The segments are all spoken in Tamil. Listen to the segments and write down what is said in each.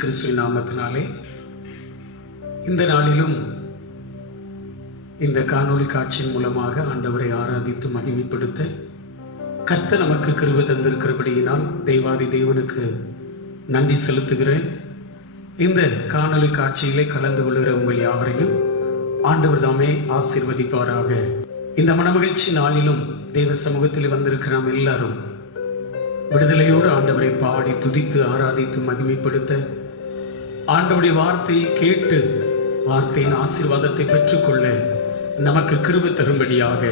கிறிஸ்துவின் நாமத்தினாலே இந்த நாளிலும் இந்த காணொளி காட்சியின் மூலமாக ஆண்டவரை ஆராதித்து மகிமைப்படுத்த கர்த்தர் நமக்கு கிருபை தந்திருக்கிறபடியினால் தெய்வாதி தேவனுக்கு நன்றி செலுத்துகிறேன். இந்த காணொளி காட்சியிலே கலந்து கொள்கிற உங்கள் யாவரையும் ஆண்டவர் தாமே ஆசீர்வதிப்பாராக. இந்த மனமகிழ்ச்சி நாளிலும் தேவ சமூகத்தில் வந்திருக்கிற நாம் எல்லாரும் விடுதலையோடு ஆண்டவரை பாடி துதித்து ஆராதித்து மகிமைப்படுத்த, ஆண்டவருடைய வார்த்தையை கேட்டு வார்த்தையின் ஆசீர்வாதத்தை பெற்றுக்கொள்ள நமக்கு கிருபை தரும்படியாக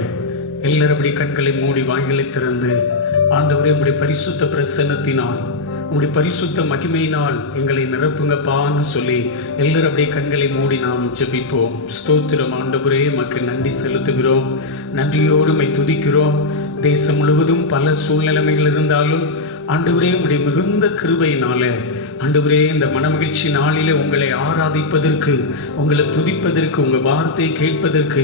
எல்லாருடைய கண்களை மூடி வாய்களை திறந்து, ஆண்டவரே உம்முடைய பரிசுத்த பிரசன்னத்தினால் உம்முடைய பரிசுத்த மகிமையினால் எங்களை நிரப்புங்கப்பான்னு சொல்லி எல்லாரும் அப்படியே கண்களை மூடி நாம் ஜெபிப்போம். ஸ்தோத்திரம் ஆண்டவரே, உமக்கு நன்றி செலுத்துகிறோம், நன்றியோடு உம்மை துதிக்கிறோம். தேசம் முழுவதும் பல சூழ்நிலைமைகள் இருந்தாலும் ஆண்டவரே உம்முடைய மிகுந்த கிருபையினால ஆண்டவரே இந்த மனமகிழ்ச்சி நாளிலே உங்களை ஆராதிப்பதற்கு, உங்களை துதிப்பதற்கு, உங்கள் வார்த்தையை கேட்பதற்கு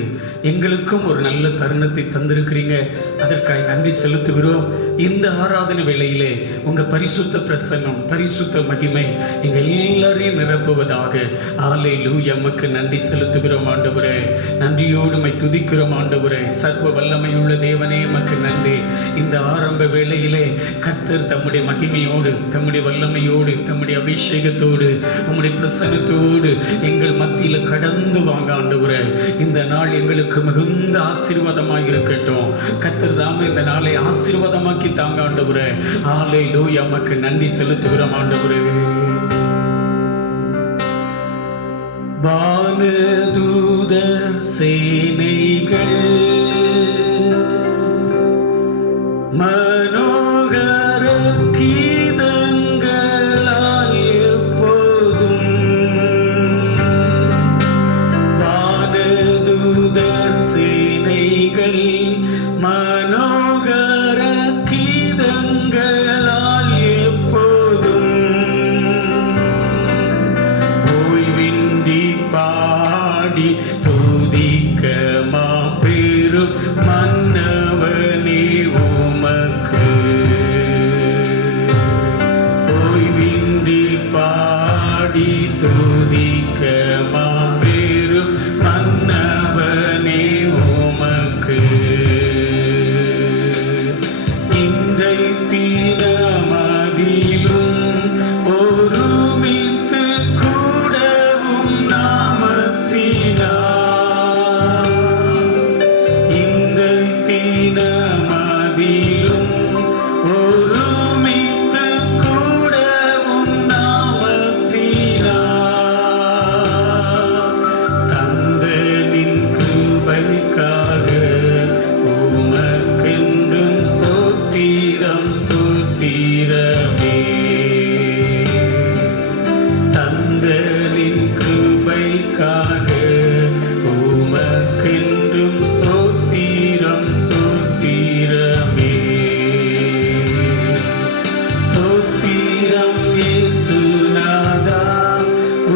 எங்களுக்கும் ஒரு நல்ல தருணத்தை தந்திருக்கிறீங்க. அதற்காக நன்றி செலுத்துகிறோம். இந்த ஆராதனை வேளையிலே உங்கள் பரிசுத்த பிரசன்னம், பரிசுத்த மகிமை எங்கள் எல்லாரையும் நிரப்புவதாக. அல்லேலூயா, உமக்கு நன்றி செலுத்துகிறோம் ஆண்டவரே, நன்றியோடு உம்மை துதிக்கிறோம் ஆண்டவரே. சர்வ வல்லமையுள்ள தேவனே உமக்கு நன்றி. இந்த ஆரம்ப வேளையிலே கர்த்தர் தம்முடைய மகிமையோடு, தம்முடைய வல்லமையோடு, தம்முடைய அபிஷேகத்தோடு, உம்முடைய பிரசன்னத்தோடு எங்கள் மத்தியில் கடந்து வாங்க ஆண்டவரே. இந்த நாள் எங்களுக்கு மிகுந்த ஆசீர்வாதமாக இருக்கட்டும். கர்த்தர் தாமே இந்த நாளை ஆசீர்வாதமாக்கி தாங்க ஆண்டவரே. அல்லேலூயா, உமக்கு நன்றி செலுத்துகிறோம் ஆண்டவரே. வானதூதர் சேனைகள் மனோகர கீதங்களால் எப்போதும், வானதூதர் சேனைகள் மனோகர கீதங்களால் எப்போதும் ஓய்வின்றி பாடி துதிக்க மாபெரும் மன்னவனே உமக்கு. ஓய்வின்றி பாடி துதிக்க மாபெரும் மன்னவனே உமக்கு. இன்றை தினமதிலும் ஒருமித்து கூடவும் நாமத்தினார், இன்றை தினமதிலும் ஒருமித்து கூடவும் நாமத்தினார், தந்தனின் கிருபைக்காக உமக்கென்றும் ஸ்தோத்திரம் ஸ்தோத்திரமே. தந்தனின் கிருபைக்காக உமக்கென்றும் ஸ்தோத்திரம் ஸ்தோத்திரமே. ஸ்தோத்திரம் இயேசுநாதா,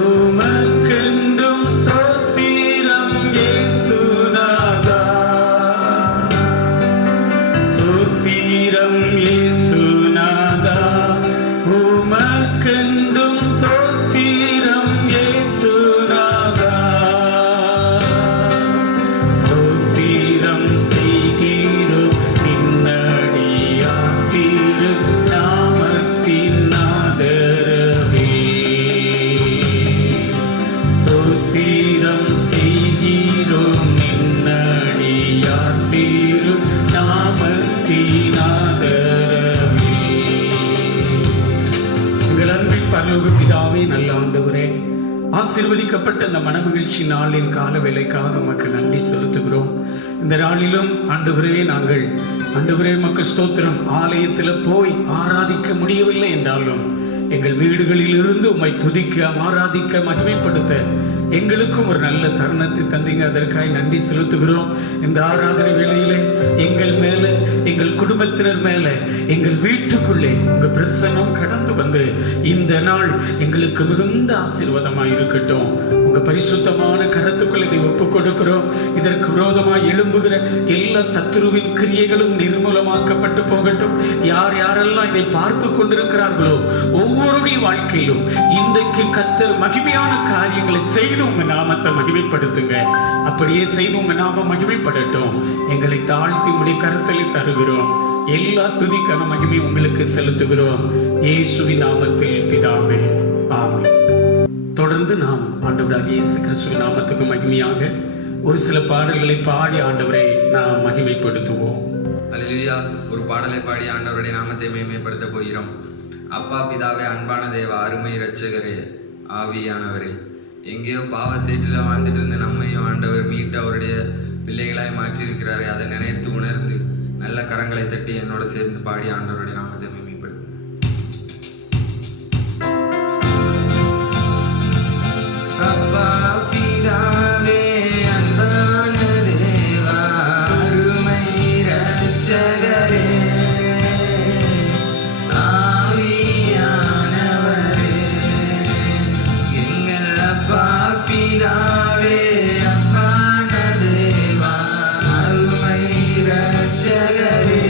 உமக்கென்றும் ஸ்தோத்திரம் இயேசுநாதா. ஸ்தோத்திரம் இயேசுநாதா, உமக்கென்றும் ஸ்தோத்திரம் இயேசுநாதா. ஸ்தோத்திரம் செய்கிறோம் நின்னடியார் திரு நாமத்தின் ஆதரவே. ஸ்தோத்திரம் செய்கிறோம் நின்னடியார் திரு நாமத்தின் ஆதரவே. உங்கள் அன்பின் பரலோக பிதாவே, நல்ல ஆண்டவரே, ஆசீர்வதிக்கப்பட்ட இந்த மனமகிழ்ச்சி நாளின் கால வேளைக்காக உமக்கு நன்றி செலுத்துகிறோம். இந்த நாளிலும் ஆண்டவரே, நாங்கள் ஆண்டவரே உமக்கு ஸ்தோத்திரம், ஆலயத்தில் போய் ஆராதிக்க முடியவில்லை என்றாலும் எங்கள் வீடுகளில் இருந்து உம்மை துதிக்க, ஆராதிக்க, மகிமைப்படுத்த எங்களுக்கும் ஒரு நல்ல தருணத்தை தந்தீங்க. அதற்காக நன்றி செலுத்துகிறோம். இந்த ஆராதனை வேளையிலே எங்கள் மேல, எங்கள் குடும்பத்தினர் மேல, எங்கள் வீட்டுக்குள்ளே உங்க பிரசன்னம் கடந்து வந்து இந்த நாள் எங்களுக்கு மிகுந்த ஆசீர்வாதமாக இருக்கட்டும். உங்க பரிசுத்தமான கரத்துக்குள் இதை ஒப்புக் கொடுக்க கொடுக்கிறோம். இதற்கு விரோதமாய் எழும்புகிற எல்லா சத்துருவின் கிரியைகளும் நிர்மூலமாக்கப்பட்டு போகட்டும். யார் யாரெல்லாம் இதை பார்த்து கொண்டிருக்கிறார்களோ ஒவ்வொருடைய வாழ்க்கையிலும் இன்றைக்கு கர்த்தர் மகிமையான காரியங்களை செய்து உங்க நாமத்தை மகிமைப்படுத்துங்க. அப்படியே செய்து உங்க நாமம் மகிமைப்படட்டும். எங்களை தாழ்த்தி உடைய கரத்தில் தருகிறோம். எல்லா துதிக்கான மகிமை உங்களுக்கு செலுத்துகிறோம். இயேசுவின் நாமத்தில் பிதாவே, ஆமென். தொடர்ந்து நாம் ஆண்டவராகிய இயேசு கிறிஸ்துவின் நாமத்துக்கு மகிமையாக ஒரு சில பாடல்களை பாடி ஆண்டவரை நாம் மகிமைப்படுத்துவோம். அல்லேலூயா. ஒரு பாடலை பாடி ஆண்டவருடைய நாமத்தை மேன்மைப்படுத்த போகிறோம். அப்பா பிதாவே, அன்பான தேவா, அருமை இரட்சகரே, ஆவியானவரே, எங்கேயோ பாவ சேற்றில் வாழ்ந்துட்டு இருந்த நம்மையும் ஆண்டவர் மீட்டு அவருடைய பிள்ளைகளாய் மாற்றியிருக்கிறாரே, அதை நினைத்து உணர்ந்து நல்ல கரங்களை தட்டி என்னோட சேர்ந்து பாடி ஆண்டவருடைய நாமத்தை மேன்மைப்படுத்து. அப்பா பிதாவே, அன்பான தேவா, அருமை இரட்சகரே, ஆவியானவரே, எங்கள் அப்பா பிதாவே, அன்பான தேவா, அருமை இரட்சகரே,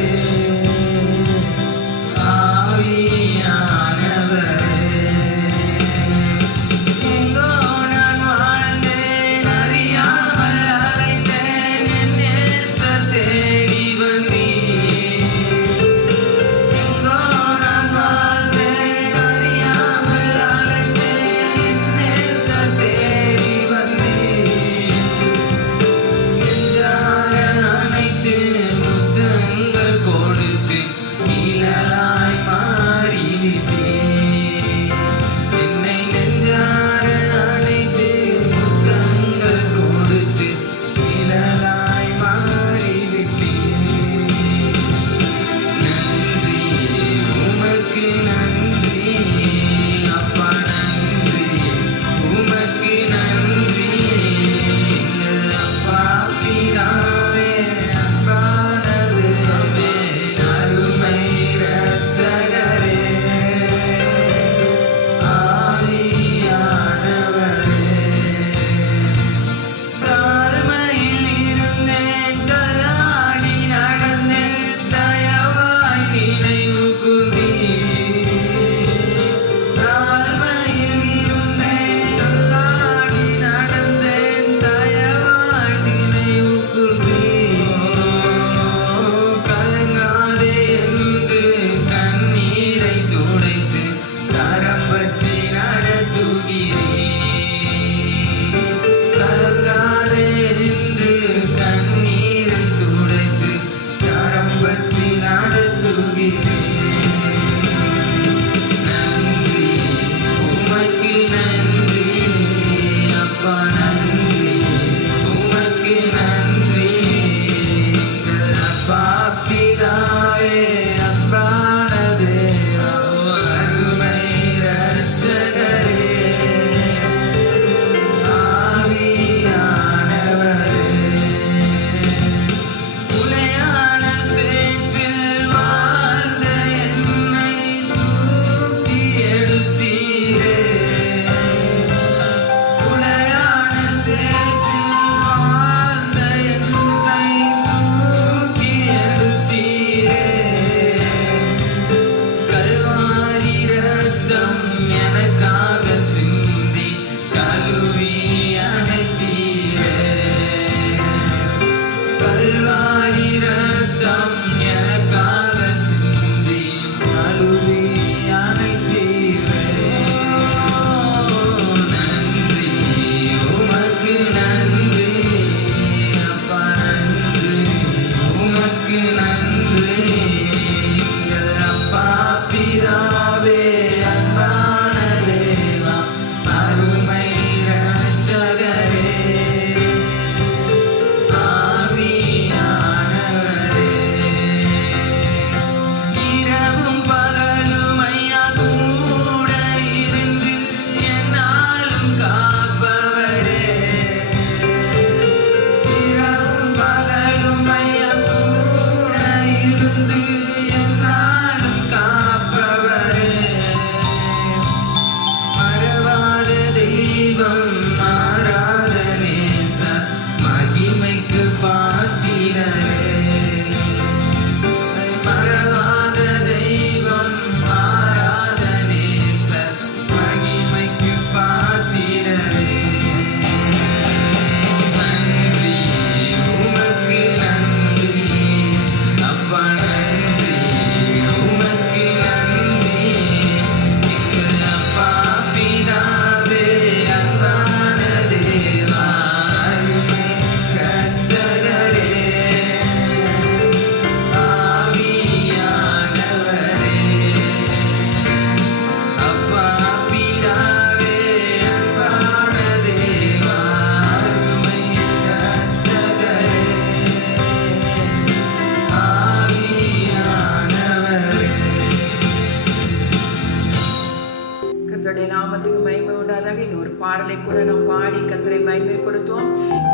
கூட நாம் பாடி கர்த்தரை மகிமைப்படுத்துவோம்.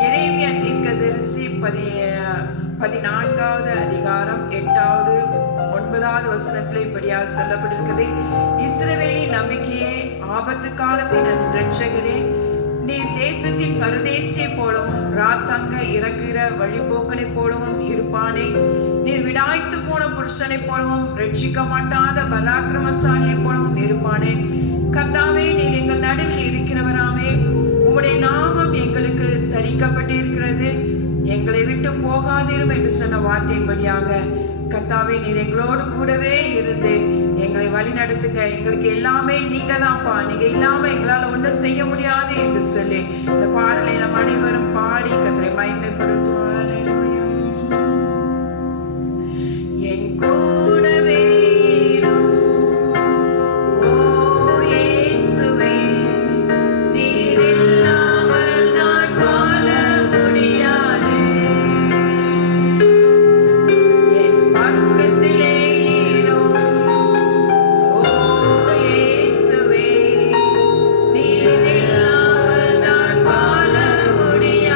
எரேமியா தீர்க்கதரிசி 14வது அதிகாரம் 8வது 9வது வசனத்திலே இப்படியாக சொல்லப்பட்டிருக்கிறது. இஸ்ரவேலின் நம்பிக்கையே, ஆபத்து காலத்தின் இரட்சகரே, நீர் தேசத்தின் பரதேசியை போலவும் ராத்தங்க இறக்குகிற வழிபோக்கனை போலவும் இருப்பானே. நீர் விடாய்த்து போன புருஷனை போலவும் ரட்சிக்க மாட்டாத பராக்கிரமசாலியை போலவும் இருப்பானே. கர்த்தாவே, நீர் எங்கள் நடுவில் இருக்கிறவராமே. உம்முடைய நாமம் எங்களுக்கு தரிக்கப்பட்டிருக்கிறது. எங்களை விட்டு போகாதிரும் என்று சொன்ன வார்த்தையின்படியாக கர்த்தாவே, நீர் எங்களோடு கூடவே இருந்து எங்களை வழி நடத்துங்க. எங்களுக்கு எல்லாமே நீங்க தான்ப்பா, நீங்க இல்லாம எங்களால ஒன்றும் செய்ய முடியாது என்று சொல்லி இந்த பாடலை நம் அனைவரும் பாடி கர்த்தரை மகிமைப்படுத்துவோம். என் கூடவே இரும் ஓ இயேசுவே, நீர் இல்லாமல் நான் வாழ முடியாது. என் பக்கத்திலே இரும் ஓ இயேசுவே, நீர் இல்லாமல் நான் வாழ முடியாது.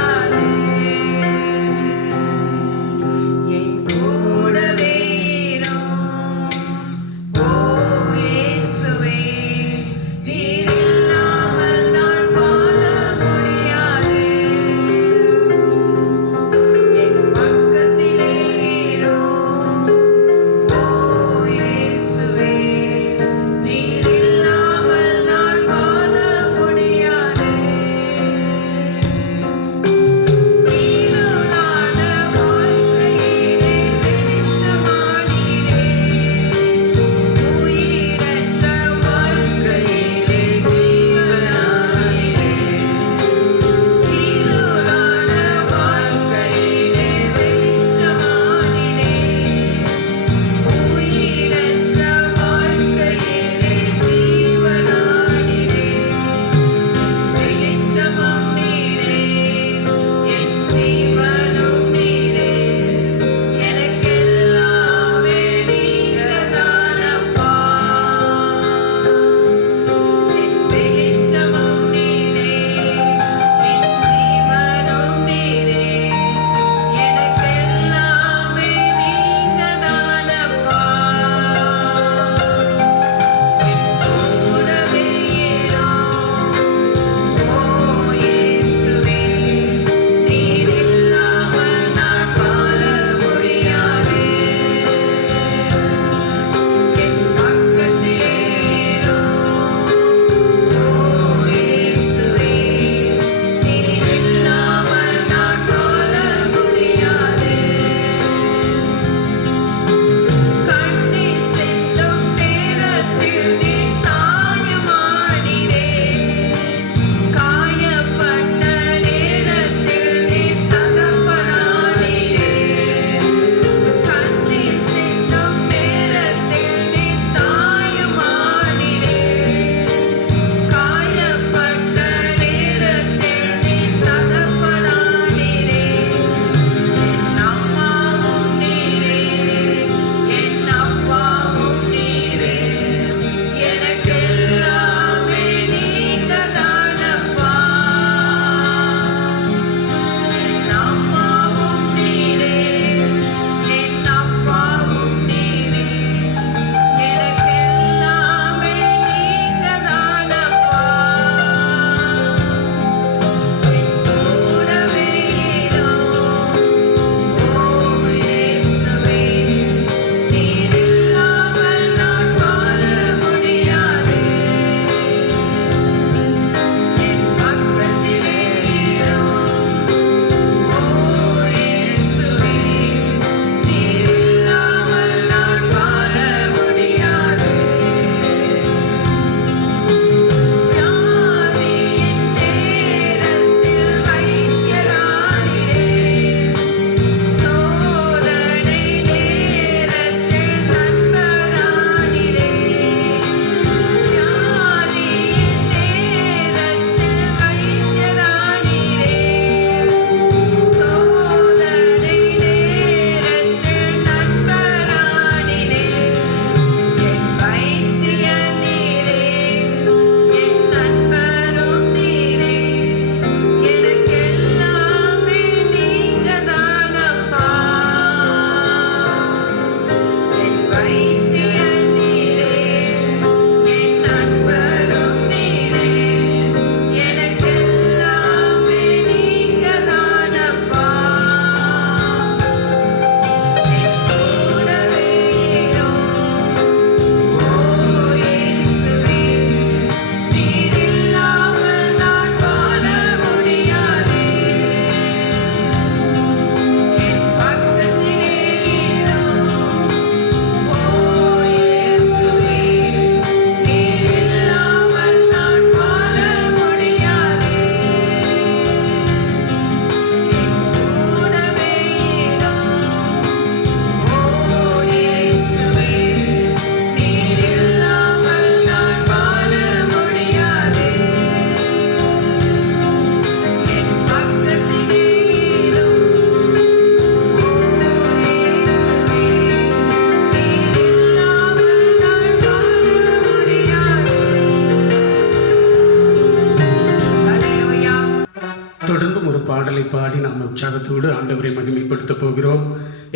ஒரு பாடலை பாடி நாம் உற்சாகத்தோடு ஆண்டவரை மகிமைப்படுத்த போகிறோம்.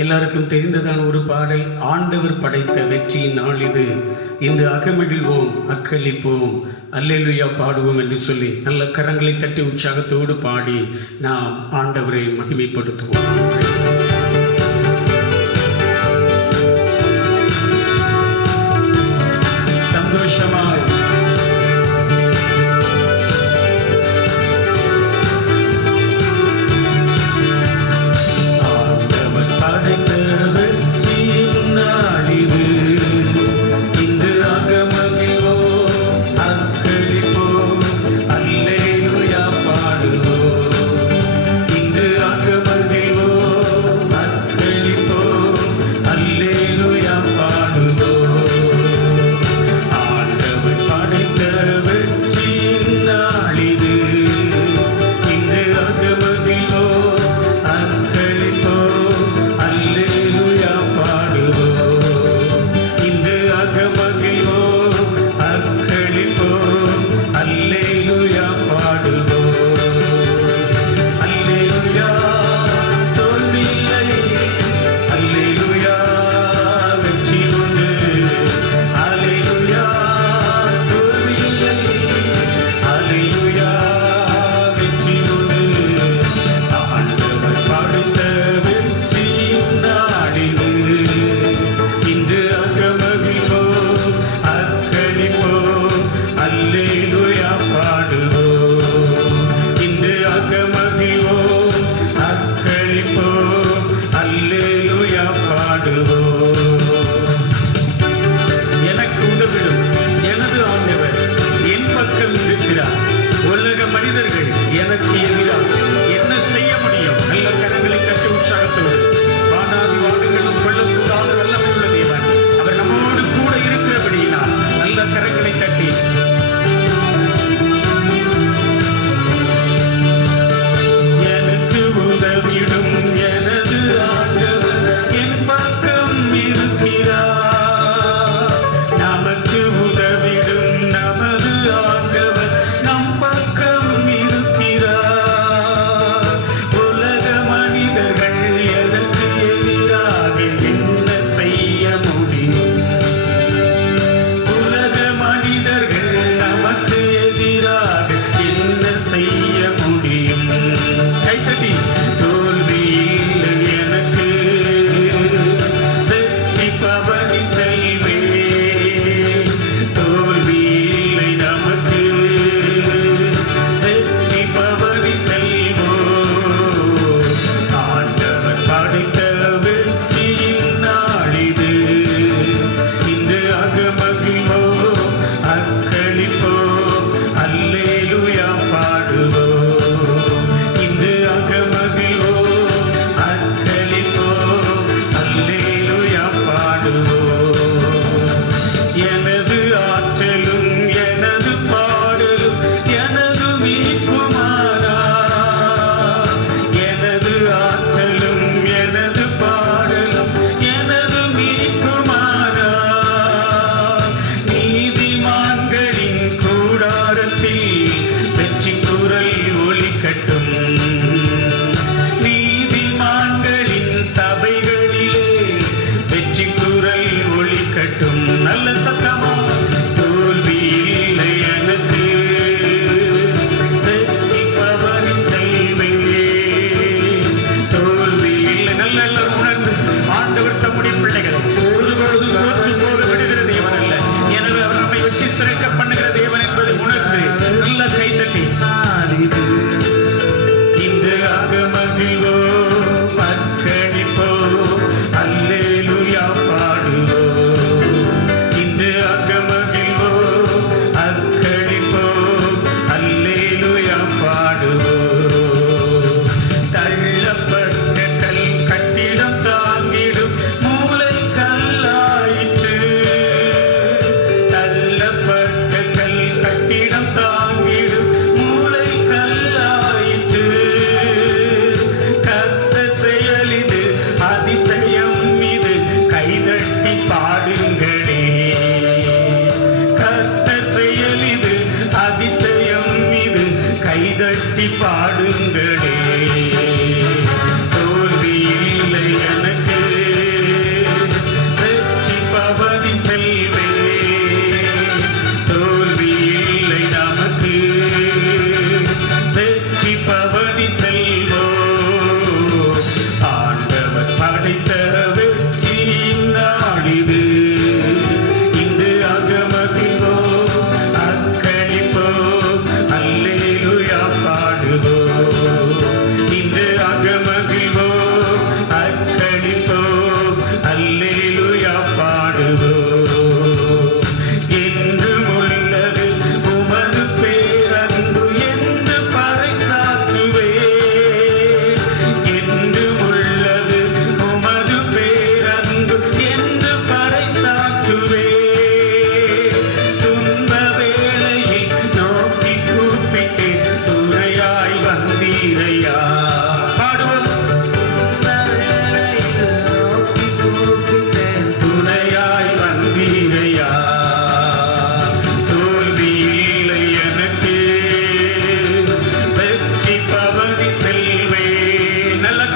எல்லாருக்கும் தெரிந்ததான ஒரு பாடல், ஆண்டவர் படைத்த வெற்றியின் நாள் இது, இன்று அகமகிழ்வோம் அக்களிப்போம் அல்லேலூயா பாடுவோம் என்று சொல்லி நல்ல கரங்களை தட்டி உற்சாகத்தோடு பாடி நாம் ஆண்டவரை மகிமைப்படுத்துவோம். சந்தோஷமாய் Alleluia, paduvo. Indu agamagilvo.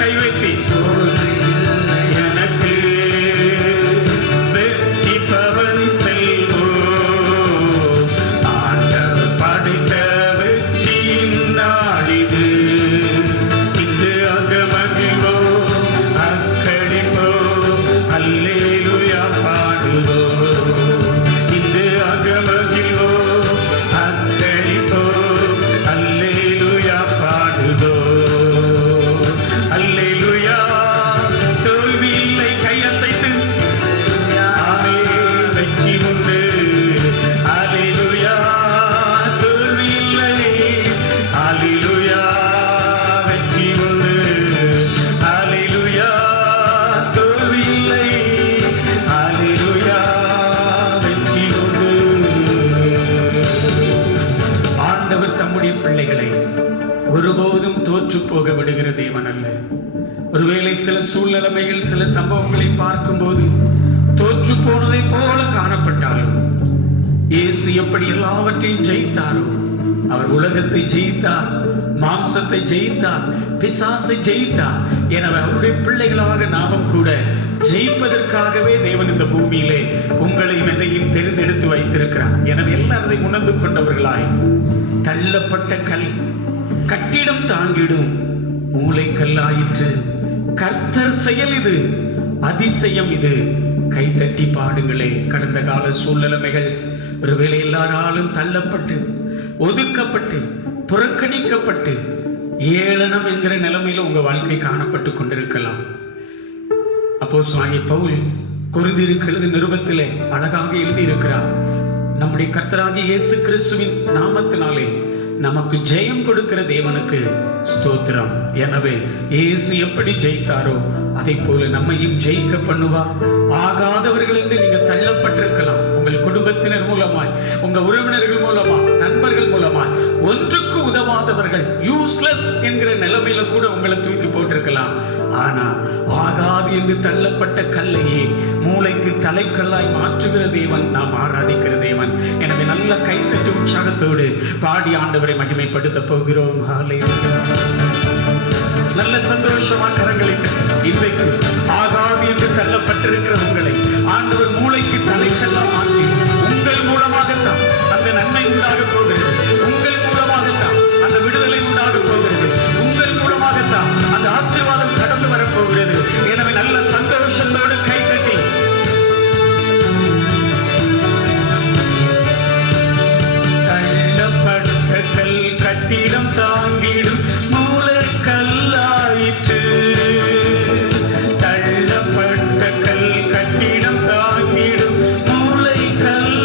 கைவைத்தி எனக்கு வெற்றி பவனி செல்வோம். ஆண்டவர் படைத்த வெற்றியின் நாளிது. இன்று அகமகிழ்வோம், அக்களிப்போம், அல்லேலூயா பாடுவோம். இன்று அகமகிழ்வோம், அக்களிப்போம், அல்லேலூயா பாடுவோம். அல்லேலூயா. தோல்வி இல்லை, கையசைத்து ஆமே வெற்றி உண்டு. அல்லேலூயா. தோல்வி இல்லை, அல்லேலூயா வெற்றி உண்டு. அல்லேலூயா. தோல்வி இல்லை, அல்லேலூயா வெற்றி உண்டு. ஆண்டவர் தம்முடைய பிள்ளைகளை ஒருபோதும் தோற்று போக விடுகிற தேவன் அல்ல. ஒருவேளை சில சூழ்நிலைமைகள், சில சம்பவங்களை பார்க்கும்போது தோற்று போனதை போல காணப்பட்டாலும் இயேசு எப்படி எல்லாவற்றையும் ஜெயித்தாரோ, அவர் உலகத்தை ஜெயித்தார், மாம்சத்தை ஜெயித்தார், பிசாசை ஜெயித்தார். எனவே அவருடைய பிள்ளைகளாக நாமும் கூட ஜெயிப்பதற்காகவே தேவன் இந்த பூமியிலே உங்களையும் என்னையும் தெரிந்தெடுத்து வைத்திருக்கிறார். எனவே எல்லாரையும் உணர்ந்து கொண்டவர்களாய் தள்ளப்பட்ட கல் கட்டிடம் தாங்கிடும் மூளைக்கல்லாயிற்று. கர்த்தர் செயல் இது, அதிசயம் இது. கைத்தட்டி பாடுங்களே. கடந்த கால சூழ்நிலைமைகள் ஒருவேளை எல்லாராலும் தள்ளப்பட்டு, ஒதுக்கப்பட்டு, புறக்கணிக்கப்பட்டு, ஏளனம் என்கிற நிலைமையில உங்க வாழ்க்கை காணப்பட்டு கொண்டிருக்கலாம். அப்போஸ்தலனாகிய பவுல் கொரிந்தியருக்கு எழுதிய நிருபத்திலே அழகாக எழுதியிருக்கிறார். நம்முடைய கர்த்தராகிய இயேசு கிறிஸ்துவின் நாமத்தினாலே நமக்கு ஜெயம் கொடுக்கிற தேவனுக்கு ஸ்தோத்திரம். எனவே இயேசு எப்படி ஜெயித்தாரோ அதை போல நம்மையும் ஜெயிக்க பண்ணுவார். ஆகாதவர்கள் என்று நீங்க தள்ளப்பட்டிருக்கலாம். உங்கள் குடும்பத்தினர் மூலமாய், உங்க உறவினர்கள் மூலமா, நண்பர்கள் மூலமாய், ஒன்றுக்கு உதவாதவர்கள், யூஸ்லெஸ் என்கிற நிலைமையில கூட உங்களை தூக்கி போட்டிருக்கலாம். ஆனா ஆகாது என்று தள்ளப்பட்ட கல்லையே மூளைக்கு தலைக்கல்லாய் மாற்றுகிற தேவன் நாம் ஆராதிக்கிற தேவன். எனவே நல்ல கைத்தட்டி உற்சாகத்தோடு பாடி ஆண்டவரை மகிமைப்படுத்த போகிறோம். ஹல்லேலூயா. நல்ல சந்தோஷமா கரங்களை இன்றைக்கு ஆகாது என்று தள்ளப்பட்டிருக்கிற உங்களை ஆண்டவர் மூளைக்கு தலைக்கெல்லாம் மாற்றி உங்கள் மூலமாகத்தான் அந்த நன்மை உண்டாக போகிறது. உங்கள் மூலமாகத்தான் அந்த விடுதலை உண்டாக போகிறது. உங்கள் மூலமாகத்தான் அந்த ஆசீர்வாதம் கடந்து வரப்போகிறது. எனவே நல்ல சந்தோஷத்தோடு கைத்தட்டி தள்ளப்பட்ட கல் கட்டிடம் தாங்கிடும் மூளைக்கல்லாயிற்று. தள்ளப்பட்ட கல் கட்டிடம் தாங்கிடும் மூளைக்கல்லாயிற்று.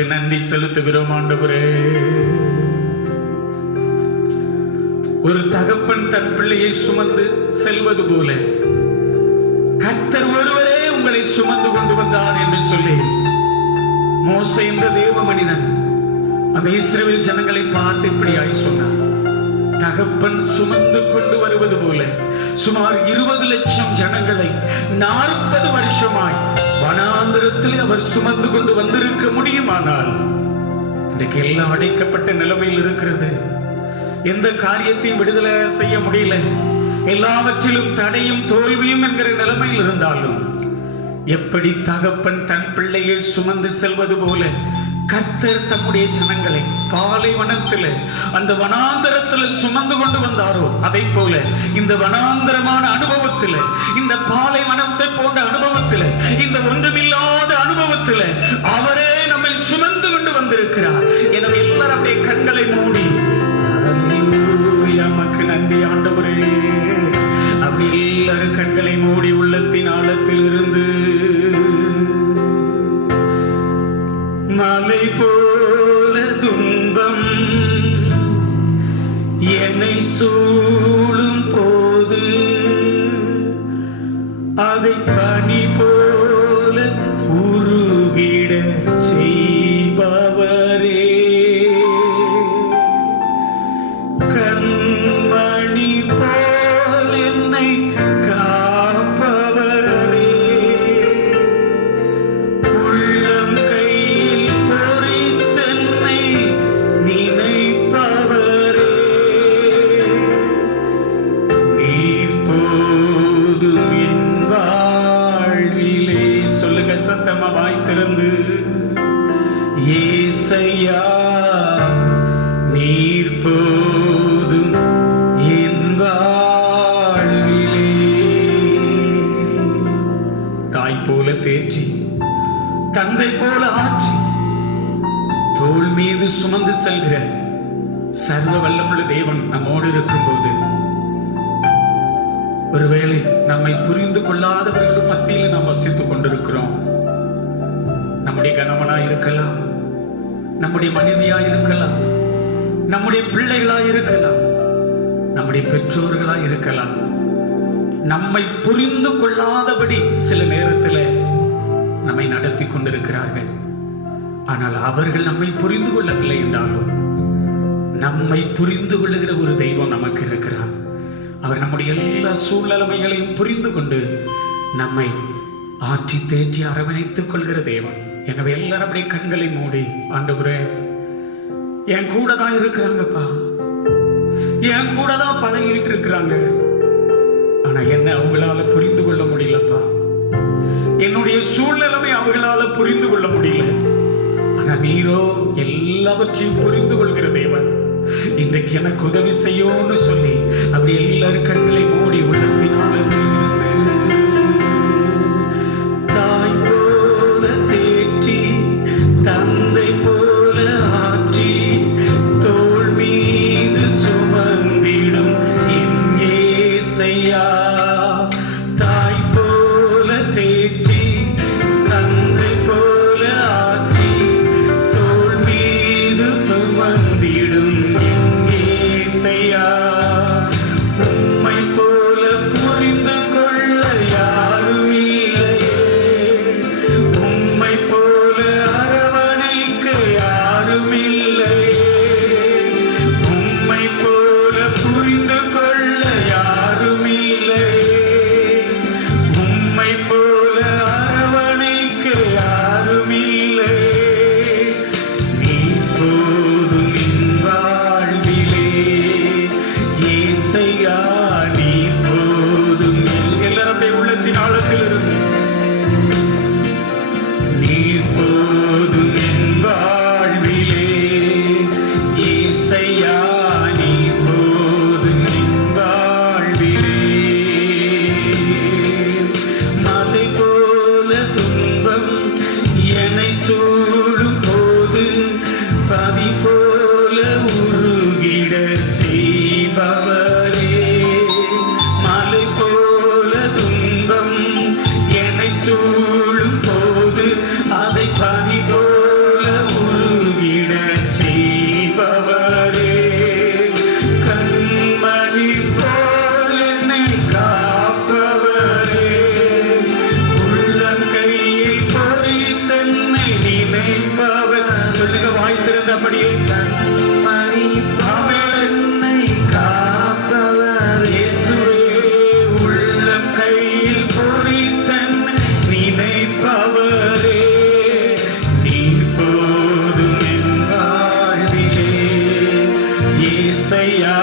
உமக்கு நன்றி செலுத்துகிறோம் ஆண்டவரே. ஒரு தகப்பன் தன் பிள்ளையை சுமந்து செல்வது போல கர்த்தர் ஒருவரே உங்களை சுமந்து கொண்டு வந்தார் என்று சொல்லி மோசே என்ற தேவ மனிதன் அந்த இஸ்ரவேல் ஜனங்களை பார்த்து இப்படியாய் சொன்னார். தகப்பன் சுமந்து கொண்டு வருவது போல சுமார் 20 லட்சம் ஜனங்களை 40 வருஷமாய் வனாந்திரத்தில் அவர் சுமந்து கொண்டு வந்திருக்க முடியுமானால் இன்றைக்கு எல்லாம் அடைக்கப்பட்ட நிலைமையில் இருக்கிறது. எந்த காரியத்தையும் விடுதலை செய்ய முடியல, எல்லாவற்றிலும் தடையும் தோல்வியும் என்கிற நிலைமையில் இருந்தாலும் எப்படி தகப்பன் தன் பிள்ளையை சுமந்து செல்வது போல கர்த்தர் தம்முடைய ஜனங்களை பாலைவனத்தில் அந்த வனாந்தரத்தில் சுமந்து கொண்டு வந்தாரோ அதை போல இந்த வனாந்தரமான அனுபவத்தில், இந்த பாலைவனத்தை போன்ற அனுபவத்தில், இந்த ஒன்றுமில்லாத அனுபவத்தில் அவரே நம்மை சுமந்து கொண்டு வந்திருக்கிறார். எனவே எல்லாரும் அப்படியே கண்களை மூடி நமக்கு நன்றி ஆண்டவரே, அப்படி எல்லாரும் கண்களை மூடி உள்ளத்தின் ஆழத்தில் இருந்து மலை போல துன்பம் என்னை சூழும் போது அதை பனி போல உருகிட செய்பவரே, கண்மணி போல் என்னை காப்பவரே, உள்ளம் கையில் பொறித்தென்னை நினைப்பவரே, நீர் போதும் என் வாழ்விலே. சொல்லுங்க சத்தமா வாய் திறந்து, ஏசையா நீர் போதும் என் வாழ்விலே. தாய் போல தேற்றி தந்தை போல ஆற்றி தோள் மீது சுமந்து செல்கிற சர்வ வல்லமுள்ள தேவன் நம்மோடு இருக்கும்போது ஒருவேளை நம்மை புரிந்து கொள்ளாதவர்களும் மத்தியில் நாம் வசித்துக் கொண்டிருக்கிறோம். நம்முடைய கணவனா இருக்கலாம், நம்முடைய மனைவியா இருக்கலாம், நம்முடைய பிள்ளைகளா இருக்கலாம், நம்முடைய பெற்றோர்களா இருக்கலாம். நம்மை புரிந்து கொள்ளாதபடி சில நேரத்தில் நம்மை நடத்தி கொண்டிருக்கிறார்கள். ஆனால் அவர்கள் நம்மை புரிந்து கொள்ளவில்லை என்றாலும் நம்மை புரிந்து கொள்ளுகிற ஒரு தெய்வம் நமக்கு இருக்கிறார். அவர் நம்முடைய எல்லா சூழ்நிலைமைகளையும் புரிந்து கொண்டு நம்மை ஆற்றி தேற்றி அரவணைத்துக் கொள்கிற தேவன். எனவே எல்லாரும் அப்படியே கண்களை மூடி, ஆண்டவரே என் கூட தான் இருக்கிறாங்கப்பா, என் கூட தான் பழகிட்டு இருக்கிறாங்க, ஆனா என்ன அவங்களால புரிந்து கொள்ள முடியலப்பா, என்னுடைய சூழ்நிலைமை அவங்களால புரிந்து கொள்ள முடியல, ஆனா நீரோ எல்லாவற்றையும் புரிந்து கொள்கிற தேவன், இன்றைக்கு எனக்கு உதவி செய்யும்னு சொல்லி அப்படி எல்லாரும் கண்களை மூடி உள்ளத்தினால தாய் போல தேற்றி தந்தை போல ஆற்றி தோள் மீது சுமந்திடும் என் ஏசையா, தாய் போல தேற்றி தந்தை போல ஆற்றி தோள் மீது சுமந்திடும் என் ஏசையா, உம்மை போல புரிந்து கொள்ள யாரும் இல்லையே, உம்மை போல அரவணைக்க யாரும் இல்லையே, உம்மை போல புரிந்து கொள்ள யாரும் இல்லையே, உம்மை போல அரவணைக்க யாரும் இல்லையே, நீ போதும் என் வாழ்விலே, ஏசையா நீ போதும். எல்லாரும் அப்படியே உள்ளத்தின் ஆழத்தில் இருந்து, நீர் போதும் என் வாழ்விலே, ஏசையா நீ போதும் என் வாழ்விலே, மலை போல துன்பம் என்னை சூழும் போது பனி போல உருகிட செய்பவரே, மலை போல துன்பம் சொல்லும்படியே கண்மணி என்னை காப்பவர் இயேசுவே உள்ளம் கையில் பொறித்தன்னை நினைப்பவரே நீர் போதும் என் வாழ்விலே இயேசையா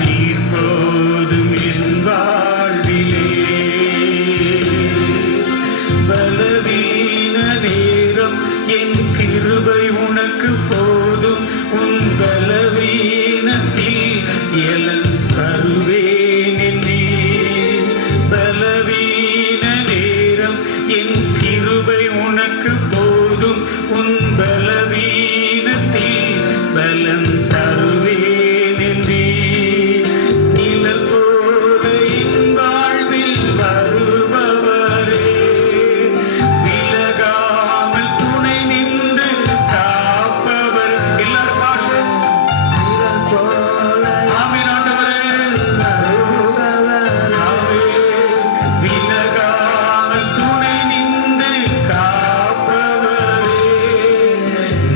நீர் போதும் என் வாழ்விலே பலவீன நேரம் என் கிருபை உனக்கு போதும் உன் பலவீனத்தில் எலன் தருவேன் என்றே பலவீன நேரம் என் கிருபை உனக்கு போதும் உன் பலவீனத்தில் பலன் தருவேன் என்றே நிழல் போல என் வாழ்வில் வருபவரே விலகாமல் துணை நின்று காப்பவர் எல்லாரும் பாடுவோம் நிழல் போல ஆமென் ஆண்டவரே வருபவர் ஆமென் விலகாமல் துணை நின்று காப்பவரே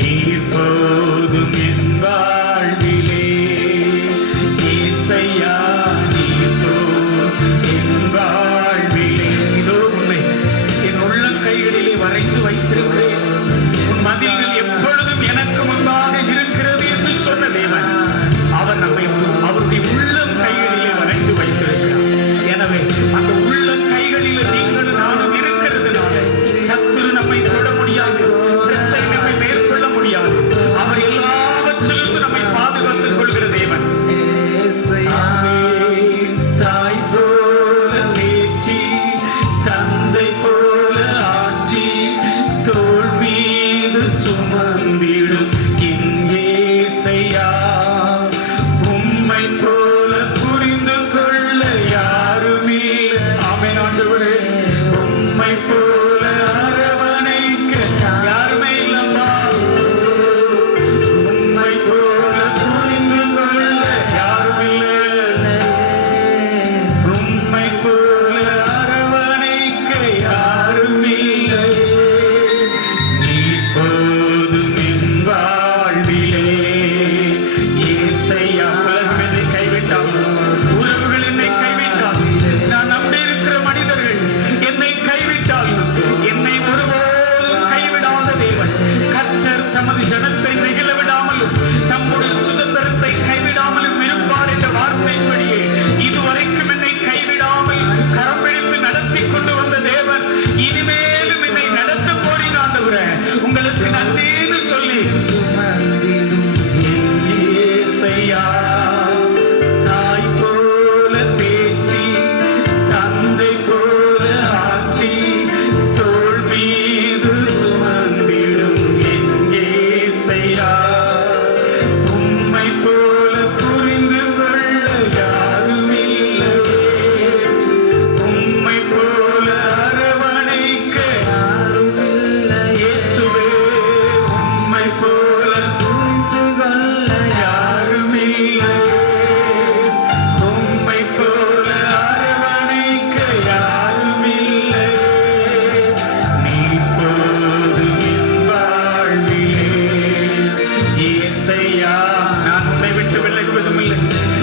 நீர் போதும் என் வாழ்விலே இயேசையா நீர் போதும் என் வாழ்விலே இதோ உன்னை என் உள்ளம் கைகளிலே வரைந்து வைத்திருக்கிறேன் உன் மதில்கள் எப்பொழுதும் எனக்கு முன்பாக இருக்கிறது என்று சொன்ன தேவன் அவர் நம்மை அவருடைய உள்ளம் கைகளிலே வரைந்து வைத்திருக்கிறார் எனவே அந்த உள்ளம் கைகளிலே நீங்களும் நானும் இருக்கிறதுனால சத்துரு நம்மை தொட முடியாது பிரச்சனை நம்மை மேற்கொள்ள முடியாது அவர் எல்லாவற்றிலிருந்து நம்மை பாதுகாத்துக் கொள்கிற தேவன் இயேசையா தாய் போல தேற்றி தந்தை போல ஆற்றி தோள் மீது சுமந்திடும் என் இயேசையா உம்மை போல புரிந்து கொள்ள யாருமில்லை ஆமென் ஆண்டவரே உம்மை போல அரவணைக்க யாருமே இல்லப்பா உம்மை போல புரிந்து கொள்ள யாருமில்லை உம்மை போல அரவணைக்க யாருமில்லை நீ போதும் என் வாழ்விலே இயேசையா உலகம் என்னை கைவிட்டால் உறவுகள் என்னை கைவிட்டால் நான் நம்பியிருக்கிற மனிதர்கள் என்னை கைவிட்டால் என்னை ஒருபோதும் கைவிடாத தேவன் கர்த்தர் தமது ஜனத்தை நெகிழ விடாமலும் தம்முடைய சுதந்திரத்தை கைவிடாமலும் இருப்பார் என்ற வார்த்தையின்படியே இதுவரைக்கும் என்னை கைவிடாமல் கரம் பிடித்து நடத்தி கொண்டு வந்த தேவன் இனிமேலும் என்னை நடத்த போறீங்க ஆண்டவரே உங்களுக்கு நன்றின்னு சொல்லி சுமந்திடும் இயேசையா தாய் போல தேற்றி தந்தை போல ஆற்றி தோள் மீது சுமந்திடும் என் இயேசையா உம்மை போல புரிந்து கொள்ள யாருமில்லை உம்மை போல அரவணைக்க யாருமில்லை இயேசுவே உம்மை போல புரிந்து கொள்ள யாருமில்லை உம்மை போல அரவணைக்க யாருமில்லை நீ போதும் என் வாழ்விலே இயேசையா நான் உன்னை விட்டு விலகுவதும் இல்லை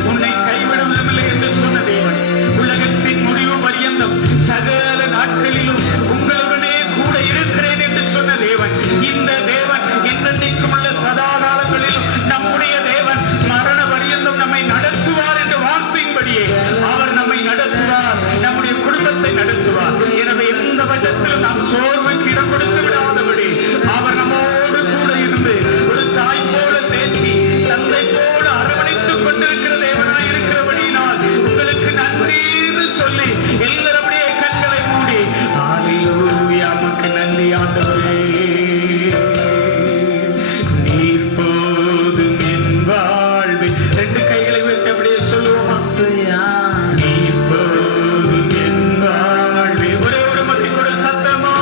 உன்னை கைவிடுவதும் இல்லை என்று சொன்ன தேவன் உலகத்தின் முடிவு பரியந்தம் சகல நாட்களிலும் உங்களுடனே கூட இருக்கிறேன் என்று சொன்ன தேவன் இந்த தேவன் என்னென்னைக்கும் உள்ள சதா காலங்களிலும் நம்முடைய தேவன் மரண பரியந்தம் நம்மை நடத்துவார் என்ற வார்த்தையின்படியே அவர் நம்மை நடத்துவார் நம்முடைய குடும்பத்தை நடத்துவார் எனவே எந்த பட்சத்திலும் நாம் சோர்வுக்கு இடம் கொடுத்து விடாதபடி அவர் நம்மோடு கூட இருந்து ஒரு தாய் போல தேற்றி தந்தை போல அரவணைத்துக் கொண்டிருக்கிற தேவனாய் இருக்கிறபடியினால் உங்களுக்கு நன்றின்னு சொல்லி எல்லாருடைய கண்களை மூடி ஹalleluya உமக்கு நன்றி ஆண்டவரே நீர் போதும் என் வாழ்வில் ரெண்டு கைகளை வைத்து அப்படியே சொல்லுவோமா இயேசையா நீர் போதும் என் வாழ்வில் ஒரே ஒரு மத்தி கூட சத்தமா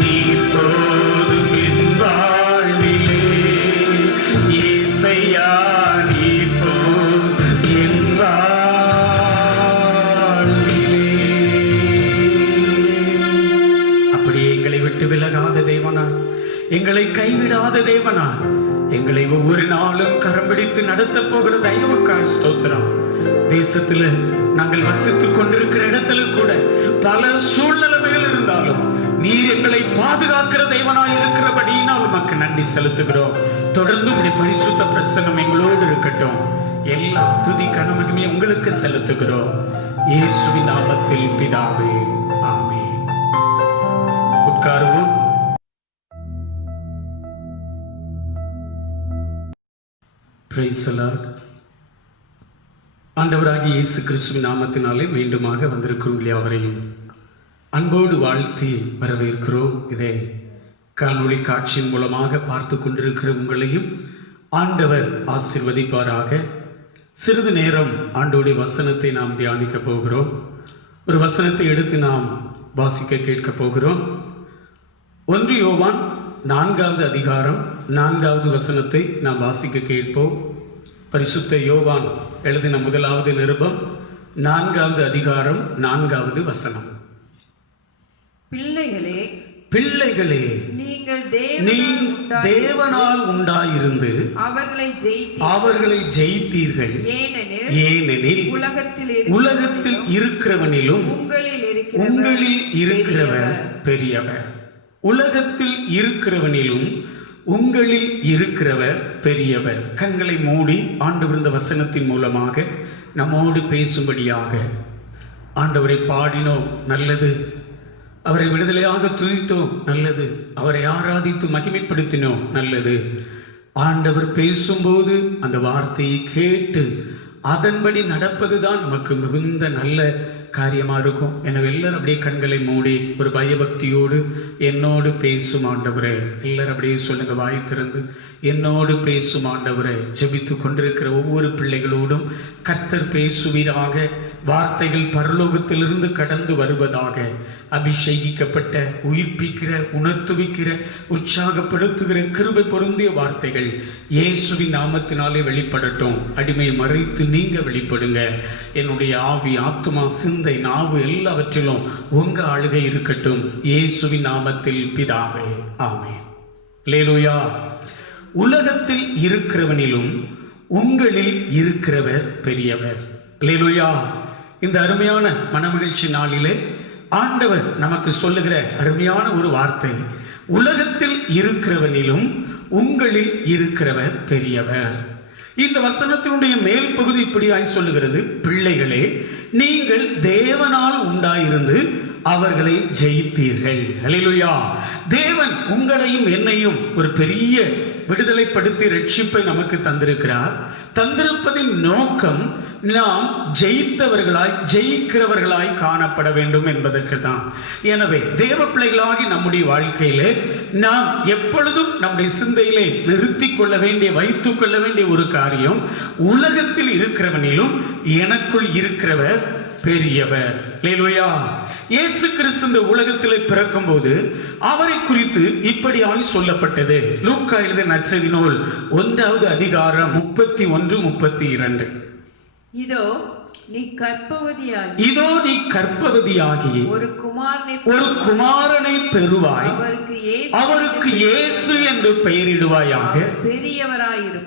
நீர் போதும் என் வாழ்விலே இயேசையா நீர் போதும் என் வாழ்விலே அப்படியே எங்களை விட்டு விலகாத தேவனா எங்களை கைவிடாத தேவனா எங்களை ஒவ்வொரு நாளும் கரம் பிடித்து நடத்த போகிற தயவுக்காய் ஸ்தோத்திரம். தேசத்துல நாங்கள் வசித்துக் கொண்டிருக்கிற இடத்துல கூட பல சூழ்நிலைகள் இருந்தாலும் நீர் எங்களை பாதுகாக்கிற தெய்வனாய் இருக்கிறபடியினால் உமக்கு நன்றி செலுத்துகிறோம். தொடர்ந்து உடைய பரிசுத்த பிரசன்னம் எங்களோடு இருக்கட்டும். எல்லா துதி கனமகிமே உங்களுக்கு செலுத்துகிறோம். இயேசுவின் நாமத்தில் பிதாவே, ஆமென். உட்காருவோம். Praise the Lord. ஆண்டவராகிய இயேசு கிறிஸ்துவின் நாமத்தினாலே மீண்டுமாக வந்திருக்கிறோம் யாவரையும் அன்போடு வாழ்த்தி வரவேற்கிறோம். இதே காணொளி காட்சியின் மூலமாக பார்த்து கொண்டிருக்கிற உங்களையும் ஆண்டவர் ஆசீர்வதிப்பாராக. சிறிது நேரம் ஆண்டோடைய வசனத்தை நாம் தியானிக்க போகிறோம். ஒரு வசனத்தை எடுத்து நாம் வாசிக்க கேட்க போகிறோம். 1 யோவான் 4வது அதிகாரம் 4வது வசனத்தை நாம் வாசிக்க கேட்போம். பரிசுத்த யோவான் எழுதின முதலாவது நிருபம் 4வது அதிகாரம் 4வது வசனம். பிள்ளைகளே, நீங்கள் தேவனால் உண்டாயிருந்து அவர்களை ஜெயித்தீர்கள். ஏனெனில் உலகத்தில் இருக்கிறவனிலும் உங்களில் இருக்கிறவர் பெரியவர். உலகத்தில் இருக்கிறவனிலும் உங்களில் இருக்கிறவர் பெரியவர். கண்களை மூடி ஆண்டவர் இந்த வசனத்தின் மூலமாக நம்மோடு பேசும்படியாக ஆண்டவரை பாடினோம், நல்லது. அவரை விடுதலையாக துதித்தோம், நல்லது. அவரை ஆராதித்து மகிமைப்படுத்தினோம், நல்லது. ஆண்டவர் பேசும்போது அந்த வார்த்தையை கேட்டு அதன்படி நடப்பதுதான் நமக்கு மிகுந்த நல்ல காரியமா இருக்கும். எனவே எல்லாரும் அப்படியே கண்களை மூடி ஒரு பயபக்தியோடு என்னோடு பேசும் ஆண்டவரே, எல்லாரும் அப்படியே சொல்லுங்க, வாய் திறந்து என்னோடு பேசும் ஆண்டவரே. ஜெபித்து கொண்டிருக்கிற ஒவ்வொரு பிள்ளைகளோடும் கர்த்தர் பேசுவீராக. வார்த்தைகள் பரலோகத்திலிருந்து கடந்து வருவதாக. அபிஷேகிக்கப்பட்ட, உயிர்ப்பிக்கிற, உணர்த்துவிக்கிற, உற்சாகப்படுத்துகிற கிருபை பொருந்திய வார்த்தைகள் இயேசுவின் நாமத்தினாலே வெளிப்படட்டும். அடிமையை மறைத்து நீங்க வெளிப்படுங்க. என்னுடைய ஆவி, ஆத்துமா, சிந்தை, நாவு எல்லாவற்றிலும் உங்க ஆளுகை இருக்கட்டும். இயேசுவின் நாமத்தில் பிதாவே, ஆமென். அல்லேலூயா. உலகத்தில் இருக்கிறவனிலும் உங்களில் இருக்கிறவர் பெரியவர். அல்லேலூயா. இந்த அருமையான மனமகிழ்ச்சி நாளிலே ஆண்டவர் நமக்கு சொல்லுகிற அருமையான ஒரு வார்த்தை, உலகத்தில் இருக்கிறவனிலும் உங்களில் இருக்கிறவர் பெரியவர். இந்த வசனத்தினுடைய மேல் பகுதி இப்படியாய் சொல்லுகிறது, பிள்ளைகளே, நீங்கள் தேவனால் உண்டாயிருந்து அவர்களை ஜெயித்தீர்கள். அல்லேலூயா. தேவன் உங்களையும் என்னையும் ஒரு பெரிய விடுதலைப்படுத்தி ரட்சிப்பை நமக்கு தந்திருக்கிறார். தந்திருப்பதின் நோக்கம் நாம் ஜெயிக்கிறவர்களாய் காணப்பட வேண்டும் என்பதற்கு தான். எனவே தேவ பிள்ளைகளாகி நம்முடைய வாழ்க்கையிலே நாம் எப்பொழுதும் நம்முடைய சிந்தையிலே நிறுத்திக் கொள்ள வேண்டிய, வைத்துக் கொள்ள வேண்டிய ஒரு காரியம், உலகத்தில் இருக்கிறவனிலும் எனக்குள் இருக்கிறவர் பெரியவர். அல்லேலூயா. இயேசு கிறிஸ்து இந்த உலகத்திலே பிறக்கும் போது அவரை குறித்து இப்படியாய் சொல்லப்பட்டது. லூக்கா எழுதிய நற்செய்தி நூல் 1வது அதிகாரம் 31, 32. இதோ நீ கர்ப்பவதியாகி ஒரு குமாரனை பெறுவாய். அவருக்கு இயேசு என்று பெயரிடுவாயாக.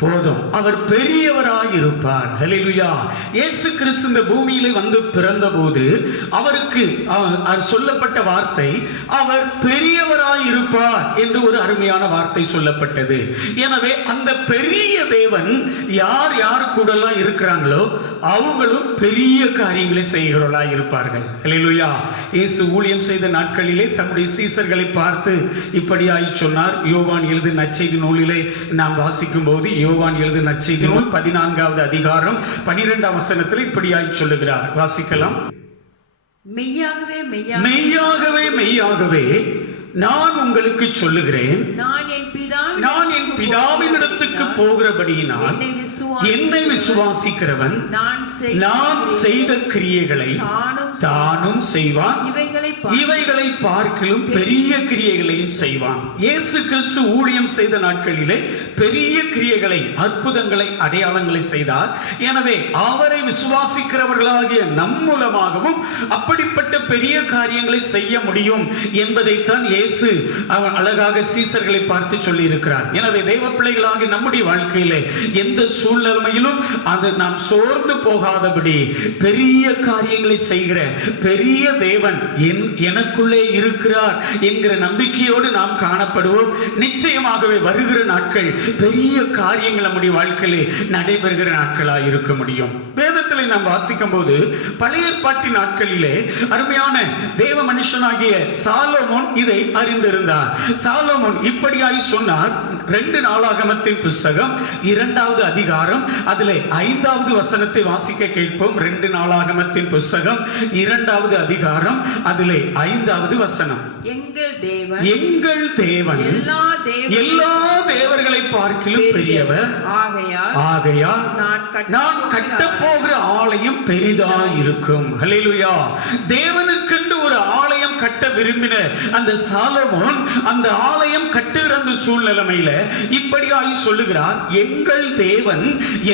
போதும், அவர் பெரியவராயிருப்பார். ஹல்லேலூயா. இயேசு கிறிஸ்து இந்த பூமியிலே வந்து பிறந்தபோது அவருக்கு சொல்லப்பட்ட வார்த்தை, அவர் பெரியவராயிருப்பார் என்று ஒரு அருமையான வார்த்தை சொல்லப்பட்டது. எனவே அந்த பெரிய தேவன் யார் யார் கூடலாம் இருக்கிறாங்களோ அவங்களும் பெரிய காரியங்களை செய்கிறவர்களாய் இருப்பார்கள். அல்லேலூயா. இயேசு ஊழியம் செய்த நாட்களிலே தம்முடைய சீசர்களை பார்த்து இப்படியாய் சொன்னார். யோவான் எழுதிய நற்செய்தி நூலிலே நாம் வாசிக்கும் போது, யோவான் எழுதிய நற்செய்தி நூல் 14வது அதிகாரம் 12ஆம் வசனத்தில் இப்படியாய் சொல்லுகிறார். வாசிக்கலாம். மெய்யாகவே நான் உங்களுக்கு சொல்லுகிறேன், நான் என் பிதாவினிடத்துக்கு போகிறபடியினால் என்னை விசுவாசிக்கிறவன் நான் செய்த கிரியைகளை தானும் செய்வான், இவைகளை பார்க்கிலும் பெரிய கிரியைகளையும் செய்வான். இயேசு கிறிஸ்து ஊழியம் செய்த நாட்களிலே பெரிய கிரியைகளை, அற்புதங்களை, அடையாளங்களை செய்தார். எனவே அவரை விசுவாசிக்கிறவர்களாகிய நம் மூலமாகவும் அப்படிப்பட்ட பெரிய காரியங்களை செய்ய முடியும் என்பதைத்தான் இயேசு அவர் அழகாக சீசர்களை பார்த்து சொல்லி இருக்கிறார். எனவே தேவ பிள்ளைகளாகிய நம்முடைய வாழ்க்கையிலே எந்த சூழ்நிலையிலும் அது நாம் சோர்ந்து போகாதபடி பெரிய காரியங்களை செய்கிற பெரிய தேவன் எனக்குள்ளே இருக்கிறார் என்கிற நம்பிக்கையோடு நாம் காணப்படுவோம். நிச்சயமாகவே வருகிற நாட்கள் பெரிய காரியங்கள் நம்முடைய வாழ்க்கையிலே நடைபெறுகிற நாட்களாக இருக்க முடியும். வேதத்தில் நாம் வாசிக்கும் போது பழைய ஏற்பாட்டின் நாட்களிலே அருமையான தேவ மனுஷனாகிய சாலோமோன் இதை அறிந்திருந்தார். சாலோமோன் இப்படியாய் சொன்னார். 2 நாளாகமத்தின் புஸ்தகம் 2வது அதிகாரம் அதிலே 5வது வசனத்தை வாசிக்க கேட்போம். 2 நாளாகமத்தின் புஸ்தகம் 2வது அதிகாரம் அதிலே 5வது வசனம். எங்கள் தேவன் எல்லா தேவர்களை பார்க்கிலும் பெரியவர், ஆகையால் நான் கட்டப் போகிற ஆலயம் பெரிதாய் இருக்கும். ஹல்லேலூயா. தேவனுக்கென்று ஒரு ஆலயம் கட்ட விரும்பின அந்த சாலமோன் அந்த ஆலயம் கட்டுகிற அந்த சூழ்நிலைமையில இப்படியாய் சொல்லுகிறார், எங்கள் தேவன்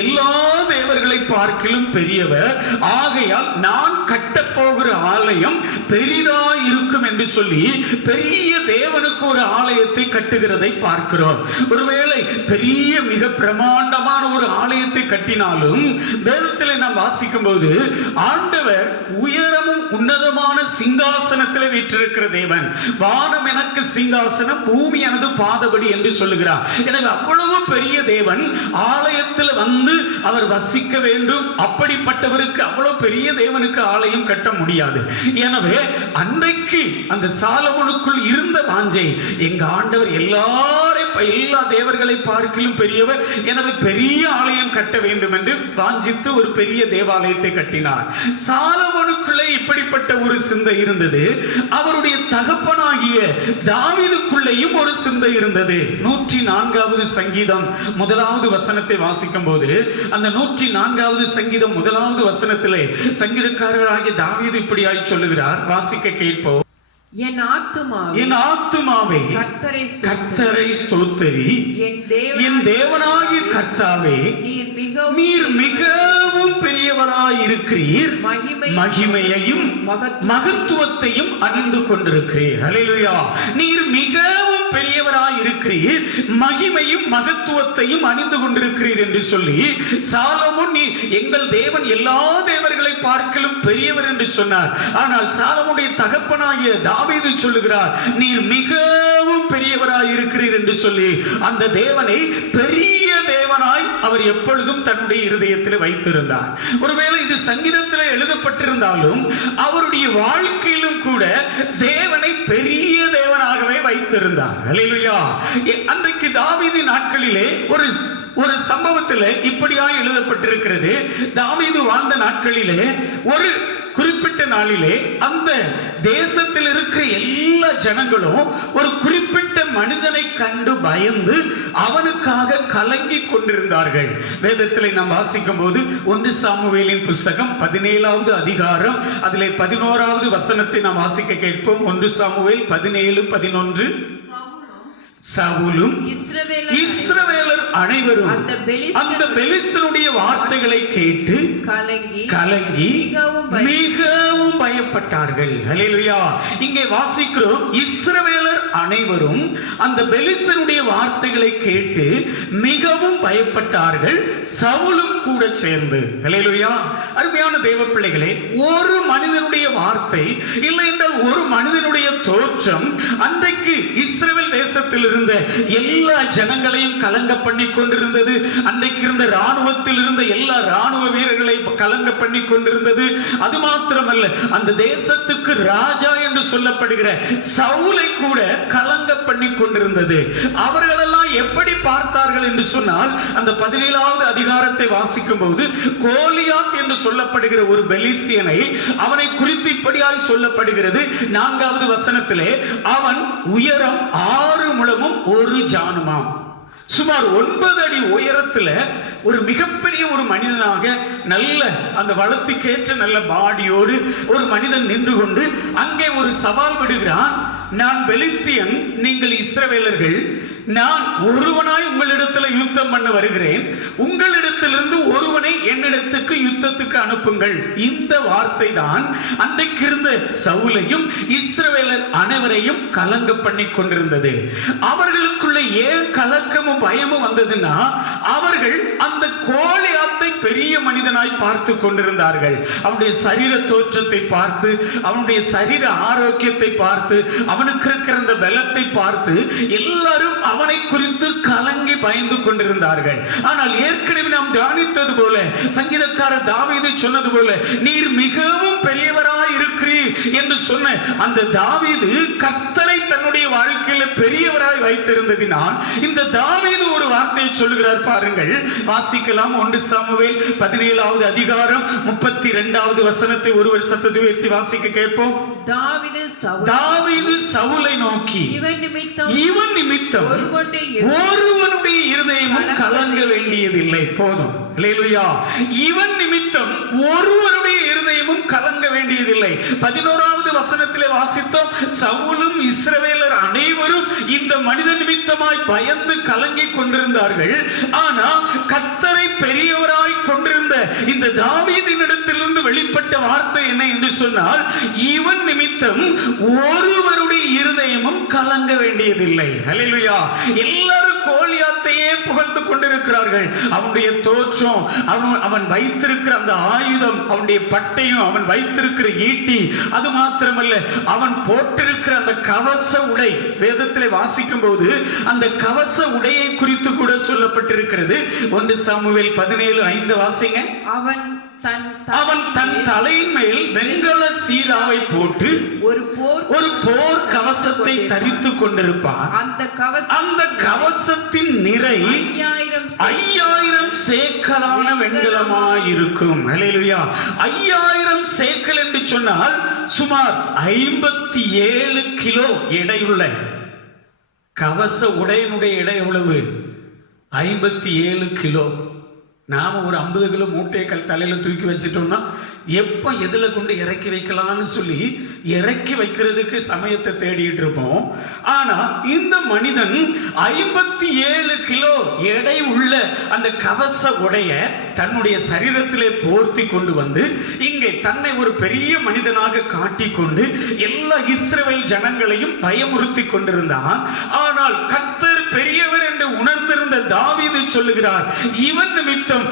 எல்லா தேவர்களை பார்க்கிலும் பெரியவர், ஆகையால் நான் கட்டப் போகிற ஆலயம் பெரிதாய் இருக்கும் என்று சொல்லி பெரிய தேவனுக்கு ஒரு ஆலயத்தை கட்டுகிறதை பார்க்கிறோம். ஒருவேளை பெரிய மிக பிரமாண்டமான ஒரு ஆலயத்தை கட்டினாலும் வேதத்தில் நாம் வாசிக்கும் போது ஆண்டவர் உயரமும் உன்னதமான சிங்காசனத்தில் வீற்றிருக்கிற தேவன். வானம் எனக்கு சிங்காசனம், பூமி எனது பாதபடி என்று சொல்லுகிறார். எனவே அவ்வளவு பெரிய தேவன் ஆலயத்தில் வந்து அவர் வசிக்க வேண்டும். அப்படிப்பட்டவருக்கு அவ்வளவு பெரிய தேவனுக்கு ஆலயம் கட்ட முடியாது. எனவே அன்றைக்கு அந்த சாலமோனுக்குள் இருந்த வாஞ்சை, எங்க ஆண்டவர் எல்லா தேவர்களை பார்க்கிலும் பெரியவர், எனவே பெரிய ஆலயம் கட்ட வேண்டும் என்று வாஞ்சித்து ஒரு பெரிய தேவாலயத்தை கட்டினார். சாலமோனுக்குள்ளே இப்படிப்பட்ட ஒரு சிந்தை இருந்தது. அவருடைய தகப்பனாகிய தாவீதுக்குள்ளேயும் ஒரு சிந்தை இருந்தது. 104வது சங்கீதம் 1வது வசனத்தை வாசிக்கும் போது அந்த 104வது சங்கீதம் 1வது வசனத்திலே சங்கீதக்காரராகிய தாவீது இப்படியாய் சொல்லுகிறார். வாசிக்க கேட்போம். என் ஆத்துமாவே கர்த்தரை ஸ்தோத்திரி, என் தேவனாகிய கர்த்தாவே, நீர் மிகவும் பெரியவராய் இருக்கிறீர், மகிமையையும் மகத்துவத்தையும் அணிந்து கொண்டிருக்கிறீர். ஹல்லேலூயா. நீர் மிகவும் பெரியவராய் இருக்கிறீர், மகிமையும் மகத்துவத்தையும் அணிந்து கொண்டிருக்கிறீர் என்று சொல்லி சாலமோன் நீ எங்கள் தேவன் எல்லா தேவர்களை பார்க்கிலும் பெரியவர் என்று சொன்னார். ஆனால் சாலமோனுடைய தகப்பனாகிய தாவீது சொல்லுகிறார், நீர் மிகவும் பெரியவராய் இருக்கிறீர் என்று சொல்லி அந்த தேவனை பெரிய தேவனாய் அவர் எப்பொழுதும் தன்னுடைய இருதயத்தில் வைத்திருந்தார். ஒருவேளை இது சங்கீதத்தில் எழுதப்பட்டிருந்தாலும் அவருடைய வாழ்க்கையிலும் கூட தேவனை பெரிய தேவனாகவே வைத்திருந்தார். ஹல்லேலூயா. அன்றைக்கு தாவீது நாட்களிலே ஒரு சம்பவத்தில் இப்படியாய் எழுதப்பட்டிருக்கிறது. தாவீது வாழ்ந்த நாட்களிலே ஒரு குறிப்பிட்ட நாளிலே அந்த தேசத்தில் இருக்கிற எல்லா ஜனங்களும் ஒரு குறிப்பிட்ட மனிதனை கண்டு பயந்து அவனுக்காக கலங்கி கொண்டிருந்தார்கள். வேதத்தில் நாம் வாசிக்கும் போது 1 சாமுவேலின் புஸ்தகம் 17வது அதிகாரம் அதிலே 11வது வசனத்தை நாம் வாசிக்க கேட்போம். 1 சாமுவேல் 17:11. சவுலும் இஸ்ரவேலர் அனைவரும் அந்த பெலிஸ்தனுடைய வார்த்தைகளை கேட்டு கலங்கி மிகவும் பயப்பட்டார்கள். ஹல்லேலூயா. இங்கே வாசிக்கிறோம், இஸ்ரவேலர் அனைவரும் அந்த பெலிஸ்தனுடைய வார்த்தைகளை கேட்டு மிகவும் பயப்பட்டார்கள், சவுலும் கூட சேர்ந்து. ஹல்லேலூயா. அருமையான தேவ பிள்ளைகளே, ஒரு மனிதனுடைய வார்த்தை இல்லை என்றால் ஒரு மனிதனுடைய தோற்றம் அன்றைக்கு இஸ்ரவேல் தேசத்தில் இருந்த எல்லா ஜனங்களையும் கலங்க பண்ணி கொண்டிருந்தது. அன்றைக்கு இருந்த ராணுவத்தில் இருந்த எல்லா ராணுவ வீரர்களை கலங்க பண்ணி கொண்டிருந்தது. அது மாத்திரமல்ல, அந்த தேசத்துக்கு ராஜா என்று சொல்லப்படுகிற சவுலை கூட கலங்க பண்ணி கொண்டிருந்தது. அவர்களெல்லாம் எப்படி பார்த்தார்கள் என்று சொன்னால், அந்த 17வது அதிகாரத்தை வாசிக்கும் போது கோலியாத் என்று சொல்லப்படுகிற ஒரு பெலிஸ்தியனை அவனை குறித்து இப்படியாய் சொல்லப்படுகிறது. 4வது வசனத்திலே, அவன் உயரம் 6 முழமும் 1 ஜானுமாம். சுமார் 9 அடி உயரத்துல ஒரு மிகப்பெரிய ஒரு மனிதனாக நல்ல அந்த வளத்துக்கேற்ற நல்ல பாடியோடு ஒரு மனிதன் நின்று கொண்டு அங்கே ஒரு சவால் விடுகிறான். நான் பெலிஸ்தியன், நீங்கள் இஸ்ரவேலர்கள், நான் ஒருவனாய் உங்களிடத்தில் யுத்தம் பண்ண வருகிறேன், உங்களிடத்திலிருந்து ஒருவனை என்னிடத்துக்கு யுத்தத்துக்கு அனுப்புங்கள். இந்த வார்த்தை தான் அன்றைக்கு இருந்த சவுலையும் இஸ்ரவேலர் அனைவரையும் கலங்க பண்ணி கொண்டிருந்தது. அவர்களுக்குள்ள ஏன் கலக்கமும் பயமும் வந்ததுன்னா, அவர்கள் அந்த கோலியாத்தை பெரிய மனிதனாய் பார்த்து கொண்டிருந்தார்கள். அவனுடைய சரீர தோற்றத்தை பார்த்து, அவனுடைய சரீர ஆரோக்கியத்தை பார்த்து, அவனுக்கு இருக்கிற அந்த பலத்தை பார்த்து எல்லாரும் அவனை குறித்து கலங்கி பயந்து கொண்டிருந்தார்கள். ஆனால் ஏற்கனவே நாம் தியானித்தது போல, சங்கீதக்காரர் தாவீது சொன்னது போல, நீர் மிகவும் பெரியவராய் இருக்கிறீர் என்று சொன்ன அந்த தாவீது கர்த்தரை தன்னுடைய வாழ்க்கையில பெரியவராய் வைத்திருந்ததினால் இந்த தாவீது ஒரு வார்த்தையை சொல்லுகிறார். பாருங்கள், வாசிக்கலாம். 1 சாமுவேல் 17வது அதிகாரம் 32வது வசனத்தை ஒருவர் சத்தத்தை உயர்த்தி வாசிக்க கேட்போம். தாவீது சவுலை நோக்கி, இவன் நிமித்தம் ஒருவனுடைய இருதயமும் கலங்க வேண்டியதில்லை. போதும். அல்லேலூயா. இவன் நிமித்தம் ஒருவனுடைய இருதயமும் கலங்க வேண்டியதில்லை. 11வது வசனத்திலே வாசித்தோம், சவுலும் இஸ்ரவேலர் அனைவரும் இந்த மனிதன் நிமித்தமாய் பயந்து கலங்கி கொண்டிருந்தார்கள். ஆனா கர்த்தரை பெரியவராய் கொண்டிருந்த இந்த தாவீதினிடத்திலிருந்து வெளிப்பட்ட வார்த்தை என்ன என்று சொன்னால், இவன் நிமித்தம் ஒருவருடைய இருதயமும் கலங்க வேண்டியதில்லை. அல்லேலூயா. எல்லாரும் கோலியாத்தையே புகழ்ந்து கொண்டிருக்கிறார்கள். அவனுடைய தோற்றம், அவன் வைத்திருக்கிற அந்த ஆயுதம், அவனுடைய பட்டையும், அவன் வைத்திருக்கிற ஈட்டி, அது மாத்திரமல்ல அவன் போட்டிருக்கிற அந்த கவச உடை. வேதத்திலே வாசிக்கும் போது அந்த கவச உடையை குறித்து கூட சொல்லப்பட்டிருக்கிறது. 1 சாமுவேல் 17:5 வாசிங்க. அவன் தன் தலையின் மேல் வெண்கல சீராவை போட்டு ஒரு போர் கவசத்தை தரித்து கொண்டிருப்பான். அந்த கவசத்தின் நிறை 5000 சேக்கலான வெண்கலமாயிருக்கும். அல்லேலூயா. 5000 சேக்கல் என்று சொன்னால் சுமார் 57 கிலோ எடையுள்ள கவச உடையினுடைய எடை எவ்வளவு? 57 கிலோ. நாம ஒரு 50 கிலோ மூட்டையை தலையில தூக்கி வச்சிட்டோம்னா எப்ப எதுல கொண்டு இறக்கி வைக்கலாம்னு சொல்லி இறக்கி வைக்கிறதுக்கு சமயத்தை தேடிட்டு இருப்போம். ஆனா இந்த மனிதன் 57 கிலோ எடை உள்ள அந்த கவச உடைய தன்னுடைய சரீரத்திலே போர்த்தி கொண்டு வந்து இங்கே தன்னை ஒரு பெரிய மனிதனாக காட்டிக்கொண்டு எல்லா இஸ்ரவேல் ஜனங்களையும் பயமுறுத்தி கொண்டிருந்தான். ஆனால் கர்த்தர் பெரியவர் என்று உணர்ந்திருந்த தாவீது சொல்லுகிறார், இவன் நிமித்தம்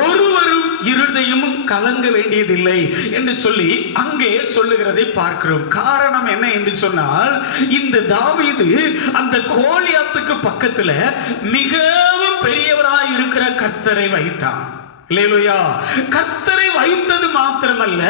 ஒருவரும் இருதயமும் கலங்க வேண்டியதில்லை என்று சொல்லி அங்கே சொல்லுகிறதை பார்க்கிறோம். காரணம் என்ன என்று சொன்னால், இந்த தாவீது அந்த கோலியாத்துக்கு பக்கத்துல மிகவும் பெரியவராய் இருக்கிற கர்த்தரை வைத்தான். அல்லேலூயா. கர்த்தரை வைத்தது மாத்திரமல்ல,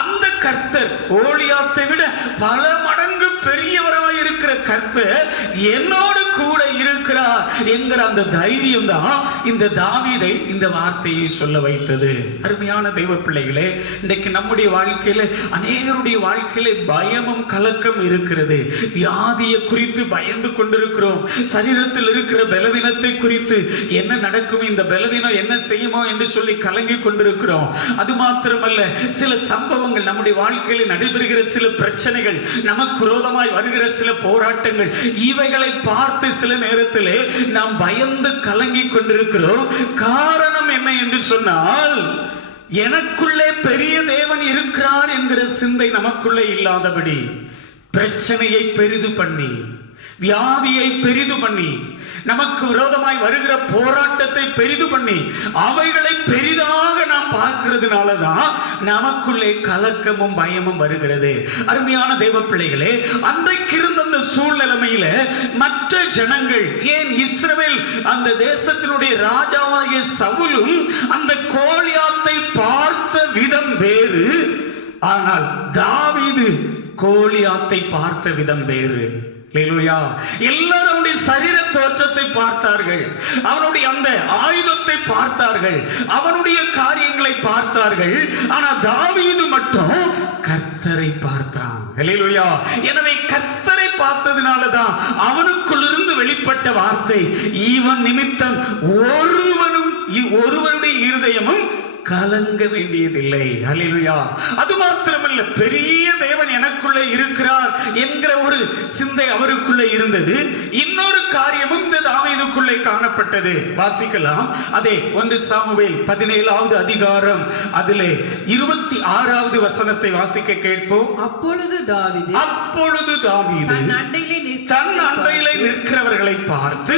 அந்த கர்த்தர் கோலியாத்தை விட பல மடங்கு பெரியவராய் இருக்கிற கர்த்தர் என்னோடு கூட இருக்கிறார் என்கிற அந்த தைரியம் தான் இந்த தாவீதை இந்த வார்த்தையை சொல்ல வைத்தது. அருமையான தெய்வ பிள்ளைகளே, இன்றைக்கு நம்முடைய வாழ்க்கையில அநேகருடைய வாழ்க்கையில பயமும் கலக்கம் இருக்கிறது. வியாதியை குறித்து பயந்து கொண்டிருக்கிறோம். சரீரத்தில் இருக்கிற பலவீனத்தை குறித்து என்ன நடக்கும், இந்த பலவீனம் என்ன செய்யுமோ என்று சொல்லி கலங்கி கொண்டிருக்கிறோம். அது மாத்திரமல்ல, சில சம்பவங்கள் நம்முடைய வாழ்க்கையில் நடைபெறுகிற சில பிரச்சனைகள், நமக்கு விரோதமாய் வருகிற சில போராட்டங்கள், இவைகளை பார்த்து சில நேரத்திலே நாம் பயந்து கலங்கி கொண்டிருக்கிறோம். காரணம் என்ன என்று சொன்னால், எனக்குள்ளே பெரிய தேவன் இருக்கிறார் என்கிற சிந்தை நமக்குள்ளே இல்லாதபடி பிரச்சனையை பெரிது பண்ணி, வியாதியை பெரிது பண்ணி, நமக்கு விரோதமாய் வருகிற போராட்டத்தை பெரிது பண்ணி, அவைகளை பெரிதாக நாம் பார்க்கிறதுனாலதான் நமக்குள்ளே கலக்கமும் பயமும் வருகிறது. அருமையான தேவ பிள்ளைகளே, அன்றைக்கு இருந்த அந்த சூழ்நிலைமையில மற்ற ஜனங்கள், ஏன் இஸ்ரவேல் அந்த தேசத்தினுடைய ராஜாவாகிய சவுலும் அந்த கோலியாத்தை பார்த்த விதம் வேறு, ஆனால் தாவீது கோலியாத்தை பார்த்த விதம் வேறு. எல்லாரும் அவனுடைய சரீர தோற்றத்தை பார்த்தார்கள், அவனுடைய அந்த ஆயுதத்தை பார்த்தார்கள், அவனுடைய காரியங்களை பார்த்தார்கள். ஆனா தாவீது மட்டும் கர்த்தரை பார்த்தான். எனவே கர்த்தரை பார்த்ததுனாலதான் அவனுக்குள்ளிருந்து வெளிப்பட்ட வார்த்தை, இவன் நிமித்தம் ஒருவனுடைய இருதயமும் கலங்க வேண்டியதில்லை. ஹல்லேலூயா. அது மாத்திரமல்ல, பெரிய தேவன் எனக்குள்ளே இருக்கிறார் என்கிற ஒரு சிந்தை அவருக்குள்ளே இருந்தது. இன்னொரு காரியமும் இந்த தாவீதுக்குள்ளே காணப்பட்டது. வாசிக்கலாம். அதே 1 சாமுவேல் 17வது அதிகாரம் அதிலே 26வது வசனத்தை வாசிக்க கேட்போம். அப்பொழுது தாவீது தன் அண்டையிலே நிற்கிறவர்களை பார்த்து,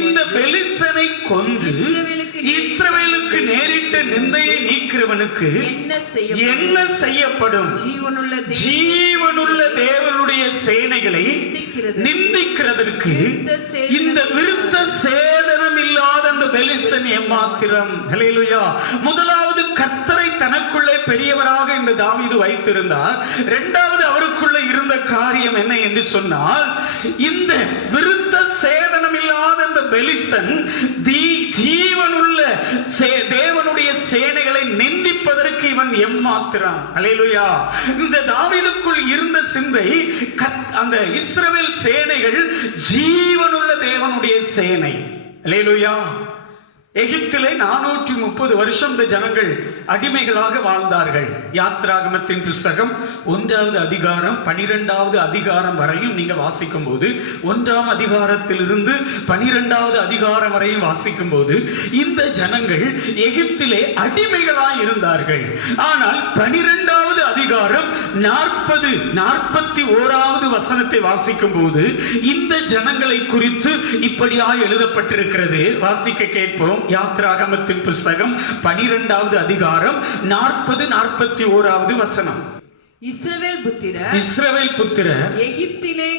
இந்த பெலிஸ்தனை கொன்று இஸ்ரவேலுக்கு நேரிட்ட நிந்தையை நீக்கிறவனுக்கு என்ன செய்யப்படும்? ஜீவனுள்ள தேவனுடைய சேனைகளை நிந்திக்கிறதற்கு இந்த விருத்த சேதனம் இல்லாத அந்த பெலிஸ்தன் எம்மாத்திரம். ஹல்லேலூயா. முதலாவது, கர்த்தரை தனக்குள்ளே பெரியவராக இந்த தாவீது வைத்திருந்தார். இரண்டாவது, அவருக்குள்ளே இருந்த காரியம் என்ன என்று சொன்னால், இந்த விருத்த சேதனம் இல்லாத அந்த பெலிஸ்தன் ஜீவனுள்ள தேவனுடைய சேனைகளை நிந்திப்பதற்கு இவன் எம்மாத்திரம். ஹல்லேலூயா. இந்த தாவீதுக்குள் இருந்த சிந்தை, அந்த இஸ்ரவேல் சேனைகள் ஜீவனுள்ள தேவனுடைய சேனை. ஹல்லேலூயா. எகிப்திலே 430 வருஷம் இந்த ஜனங்கள் அடிமைகளாக வாழ்ந்தார்கள். யாத்ராகமத்தின் புஸ்தகம் 1வது அதிகாரம் 12வது அதிகாரம் வரையும் நீங்க வாசிக்கும் போது, 1ஆம் அதிகாரத்திலிருந்து 12வது அதிகாரம் வரையும் வாசிக்கும் போது, இந்த ஜனங்கள் எகிப்திலே அடிமைகளாய் இருந்தார்கள். ஆனால் 12வது அதிகாரம் 41வது வசனத்தை வாசிக்கும் போது இந்த ஜனங்களை குறித்து இப்படியாய் எழுதப்பட்டிருக்கிறது. வாசிக்க கேட்போம். யாத்ராகமத்தின் புஸ்தகம் 12வது அதிகாரம் 40-41வது வசனம். இஸ்ரவேல் புத்திரர் எகிப்திலே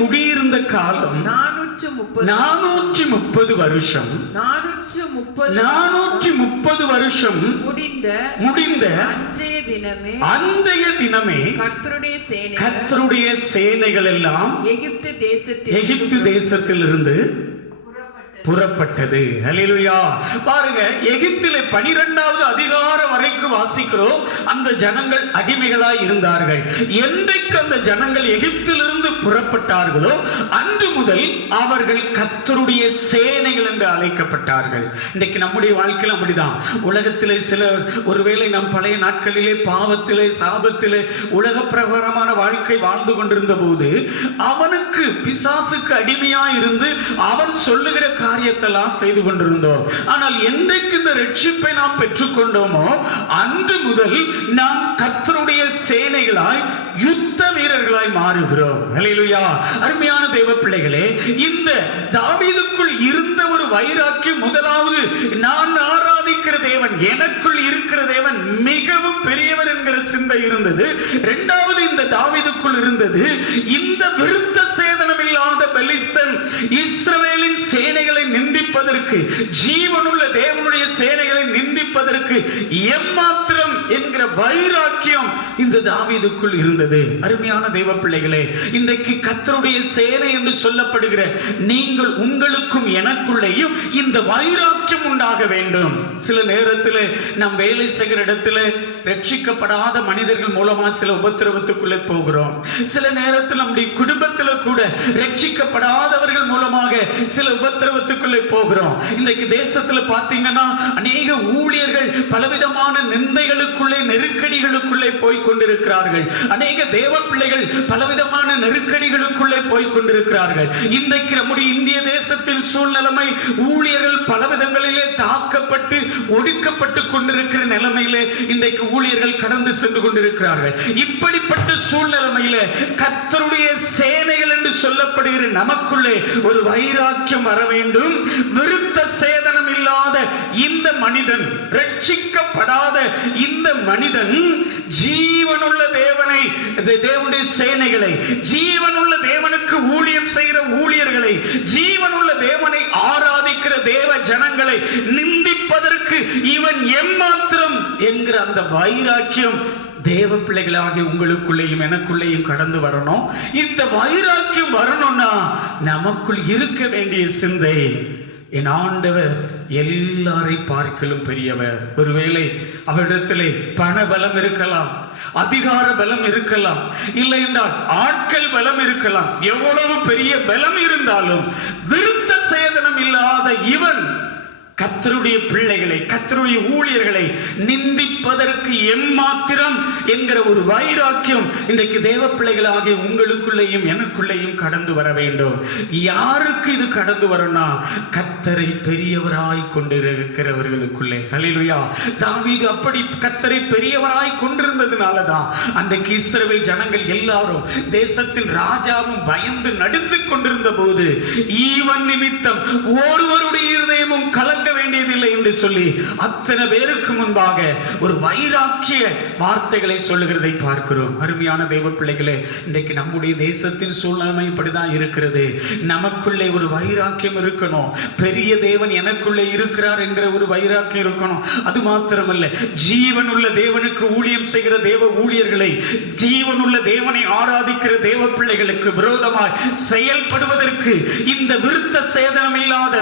குடியிருந்த காலம் 430 வருஷம். 430 வருஷம் முடிந்த அன்றைய தினமே கர்த்தருடைய சேனைகள் எல்லாம் எகிப்து தேசத்திலிருந்து புறப்பட்டது. ஹல்லேலூயா. பாருங்க, எகிப்திலே 12வது அதிகாரம் வரைக்கும் வாசிக்கிறோம். அந்த ஜனங்கள் அடிமைகளாய் இருந்தார்கள். என்றைக்கு அந்த ஜனங்கள் எகிப்திலிருந்து புறப்பட்டார்களோ அன்று முதல் அவர்கள் கர்த்தருடைய சேனைகள் என்று அழைக்கப்பட்டார்கள். இன்றைக்கு நம்முடைய வாழ்க்கையில் அப்படிதான். உலகத்திலே சிலர் ஒருவேளை நம் பழைய நாட்களிலே பாவத்திலே சாபத்திலே உலக பிரகாரமான வாழ்க்கை வாழ்ந்து கொண்டிருந்த போது அவனுக்கு பிசாசுக்கு அடிமையாய் இருந்து அவன் சொல்லுகிற காரியத்தெல்லாம் செய்து கொண்டிருந்தோம். ஆனால் என்றைக்கு இந்த ரட்சிப்பை நாம் பெற்றுக்கொண்டோமோ அன்று முதல் நாம் கர்த்தருடைய சேனைகளாய் யுத்த வீரர்களாய் மாறுகிறோம். ஹல்லேலூயா. அருமையான தேவ பிள்ளைகளே, இந்த தாவீதுக்குள் இருந்த ஒரு வைராக்கியம், முதலாவது, நான் ஆராதிக்கிற தேவன், எனக்குள் இருக்கிற தேவன் மிகவும் பெரியவர் என்கிற சிந்தை இருந்தது. இரண்டாவது, இந்த தாவீதுக்குள் இருந்தது இந்த விருத்த சேதனம் இல்லாத பெலிஸ்தன் இஸ்ரவேலின் சேனைகளை நிந்திப்பதற்கு, ஜீவனுள்ள தேவனுடைய சேனைகளை நிந்திப்பதற்கு எம்மாத்திரம் என்கிற வைராக்கியம் இந்த தாவீதுக்குள் இருந்தது. அருமையான தெய்வ பிள்ளைகளே, இன்றைக்கு கர்த்தருடைய சேனை என்று சொல்லப்படுகிற நீங்கள், உங்களுக்கும் எனக்குள்ளேயும் இந்த வைராக்கியம் உண்டாக வேண்டும். சில நேரத்தில் நாம் வேலை செய்கிற இடத்துல ரட்சிக்கப்படாத மனிதர்கள் மூலமா சில உபத்திரவத்துக்குள்ளே போகிறோம். சில நேரத்தில் நம்முடைய குடும்பத்தில் கூட ரட்சிக்கப்படாதவர்கள் மூலமாக சில உபத்திரவத்துக்குள்ளே போகிறோம். இன்றைக்கு தேசத்தில் பார்த்தீங்கன்னா அநேக ஊழியர்கள் பலவிதமான நிந்தைகளுக்குள்ளே, நெருக்கடிகளுக்குள்ளே போய் கொண்டிருக்கிறார்கள். அநேக தேவ பிள்ளைகள் பலவிதமான நெருக்கடிகளுக்குள்ளே போய் கொண்டிருக்கிறார்கள். இன்றைக்கு நம்முடைய இந்திய தேசத்தின் சூழ்நிலைமை, ஊழியர்கள் பலவிதங்களிலே தாக்கப்பட்டு ஒடுக்கப்பட்டு கொண்டிருக்கிற நிலைமையிலே இன்றைக்கு ஊழியர்கள் கடந்து சென்று கொண்டிருக்கிறார்கள். இப்படிப்பட்ட சூழ்நிலைமையில கர்த்தருடைய சேனைகள் என்று சொல்லப்படுகிற நமக்குள்ளே ஒரு வைராக்கியம் வர வேண்டும். விருத்த சேதனம் இல்லாத இந்த மனிதன், ரட்சிக்கப்படாத இந்த மனிதன் ஜீவனுள்ள தேவனை, தேவனுடைய சேனைகளை, ஜீவனுள்ள தேவனுக்கு ஊழியம் செய்கிற ஊழியர்களை, ஜீவனுள்ள தேவனை ஆராதிக்கிற தேவ ஜனங்களை நிந்திப்பதற்கு இவன் எம்மாத்திரம் என்கிற அந்த வைராக்கியம் தேவ பிள்ளைகளாகிய உங்களுக்குள்ளேயும் எனக்குள்ளேயும் கடந்து வரணும். இந்த வைராக்கியம் வரணும்னா நமக்குள் இருக்க வேண்டிய சிந்தை, என் ஆண்டவர் எல்லாரை பார்க்கலும் பெரியவர். ஒருவேளை அவரிடத்திலே பண பலம் இருக்கலாம், அதிகார பலம் இருக்கலாம், இல்லை என்றால் ஆட்கள் பலம் இருக்கலாம். எவ்வளவு பெரிய பலம் இருந்தாலும் விருத்த சேதனம் இல்லாத இவன் கர்த்தருடைய பிள்ளைகளை, கர்த்தருடைய ஊழியர்களை நிந்திப்பதற்கு எம்மாத்திரம் என்கிற ஒரு வைராக்கியம் இன்றைக்கு தேவ பிள்ளைகளாகிய உங்களுக்குள்ளேயும் எனக்குள்ளேயும் கடந்து வர வேண்டும். யாருக்கு இது கடந்து வரணும்னா கர்த்தரை பெரியவராய் கொண்டிருக்கிறவர்களுக்குள்ளே. ஹல்லேலூயா. தாவீது அப்படி கர்த்தரை பெரியவராய் கொண்டிருந்ததுனாலதான் அன்றைக்கு இஸ்ரவேல் ஜனங்கள் எல்லாரும் தேசத்தில் ராஜாவும் பயந்து நடுந்து கொண்டிருந்த போது ஈவன் நிமித்தம் ஒருவருடைய இருதயமும் கலங்க வேண்டியதில்லை என்று சொல்லி அத்தனை பேருக்கு முன்பாக ஒரு வைராக்கிய வார்த்தைகளை சொல்லுகிறதை பார்க்கிறோம். அருமையான தேவ பிள்ளைகளே, இன்றைக்கு நம்முடைய தேசத்தின் சூழ்நிலை இப்படிதான் இருக்கிறது. நமக்குள்ளே ஒரு வைராக்கியம் இருக்கணும். பெரிய தேவன் எனக்குள்ளே இருக்கிறார் என்கிற ஒரு வைராக்கியம் இருக்கணும். அது மாத்திரமல்ல, ஜீவனுள்ள தேவனுக்கு ஊழியம் செய்கிற தேவ ஊழியர்களை, ஜீவனுள்ள தேவனை ஆராதிக்கிற தேவ பிள்ளைகளுக்கு விரோதமாய் செயல்படுவதற்கு இந்த விருத்த சேதனம் இல்லாத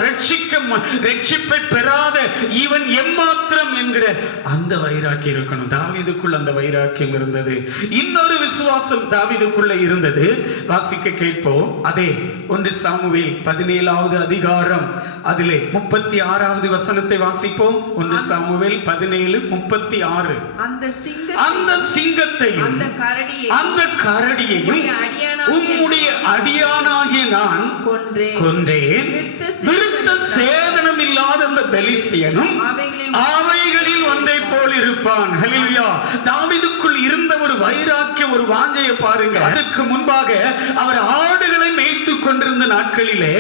ரட்சிப்பை பெறாத இவன் எம்மாத்திரம் என்கிற அந்த வைராக்கியம் இருக்கணும். தாவீதுக்குள் அந்த வைராக்கியம் இருந்தது. இன்னொரு விசுவாசம் தாவீதுக்குள்ள இருந்தது. வாசிக்க கேட்போம். அதே 1 சாமுவேல் 17வது அதிகாரம் அதிலே 36வது வசனத்தை வாசிப்போம். 1 சாமுவேல் 17:36. அந்த சிங்கத்தையும் அந்த கரடியையும் உம்முடைய அடியானாகிய நான் கொன்றேன். விருத்த சேதனம் இல்லாத அந்த பெலிஸ்தியனும் அவைகளில் ஒன்றை போல் இருப்பான். ஹல்லேலூயா. தாவீதுக்குள் இருந்த ஒரு வைராக்கியம், ஒரு வாஞ்சையை பாருங்க. அதுக்கு முன்பாக அவர் ஆடுகளை மேய்த்து கொண்டிருந்த நாட்களிலே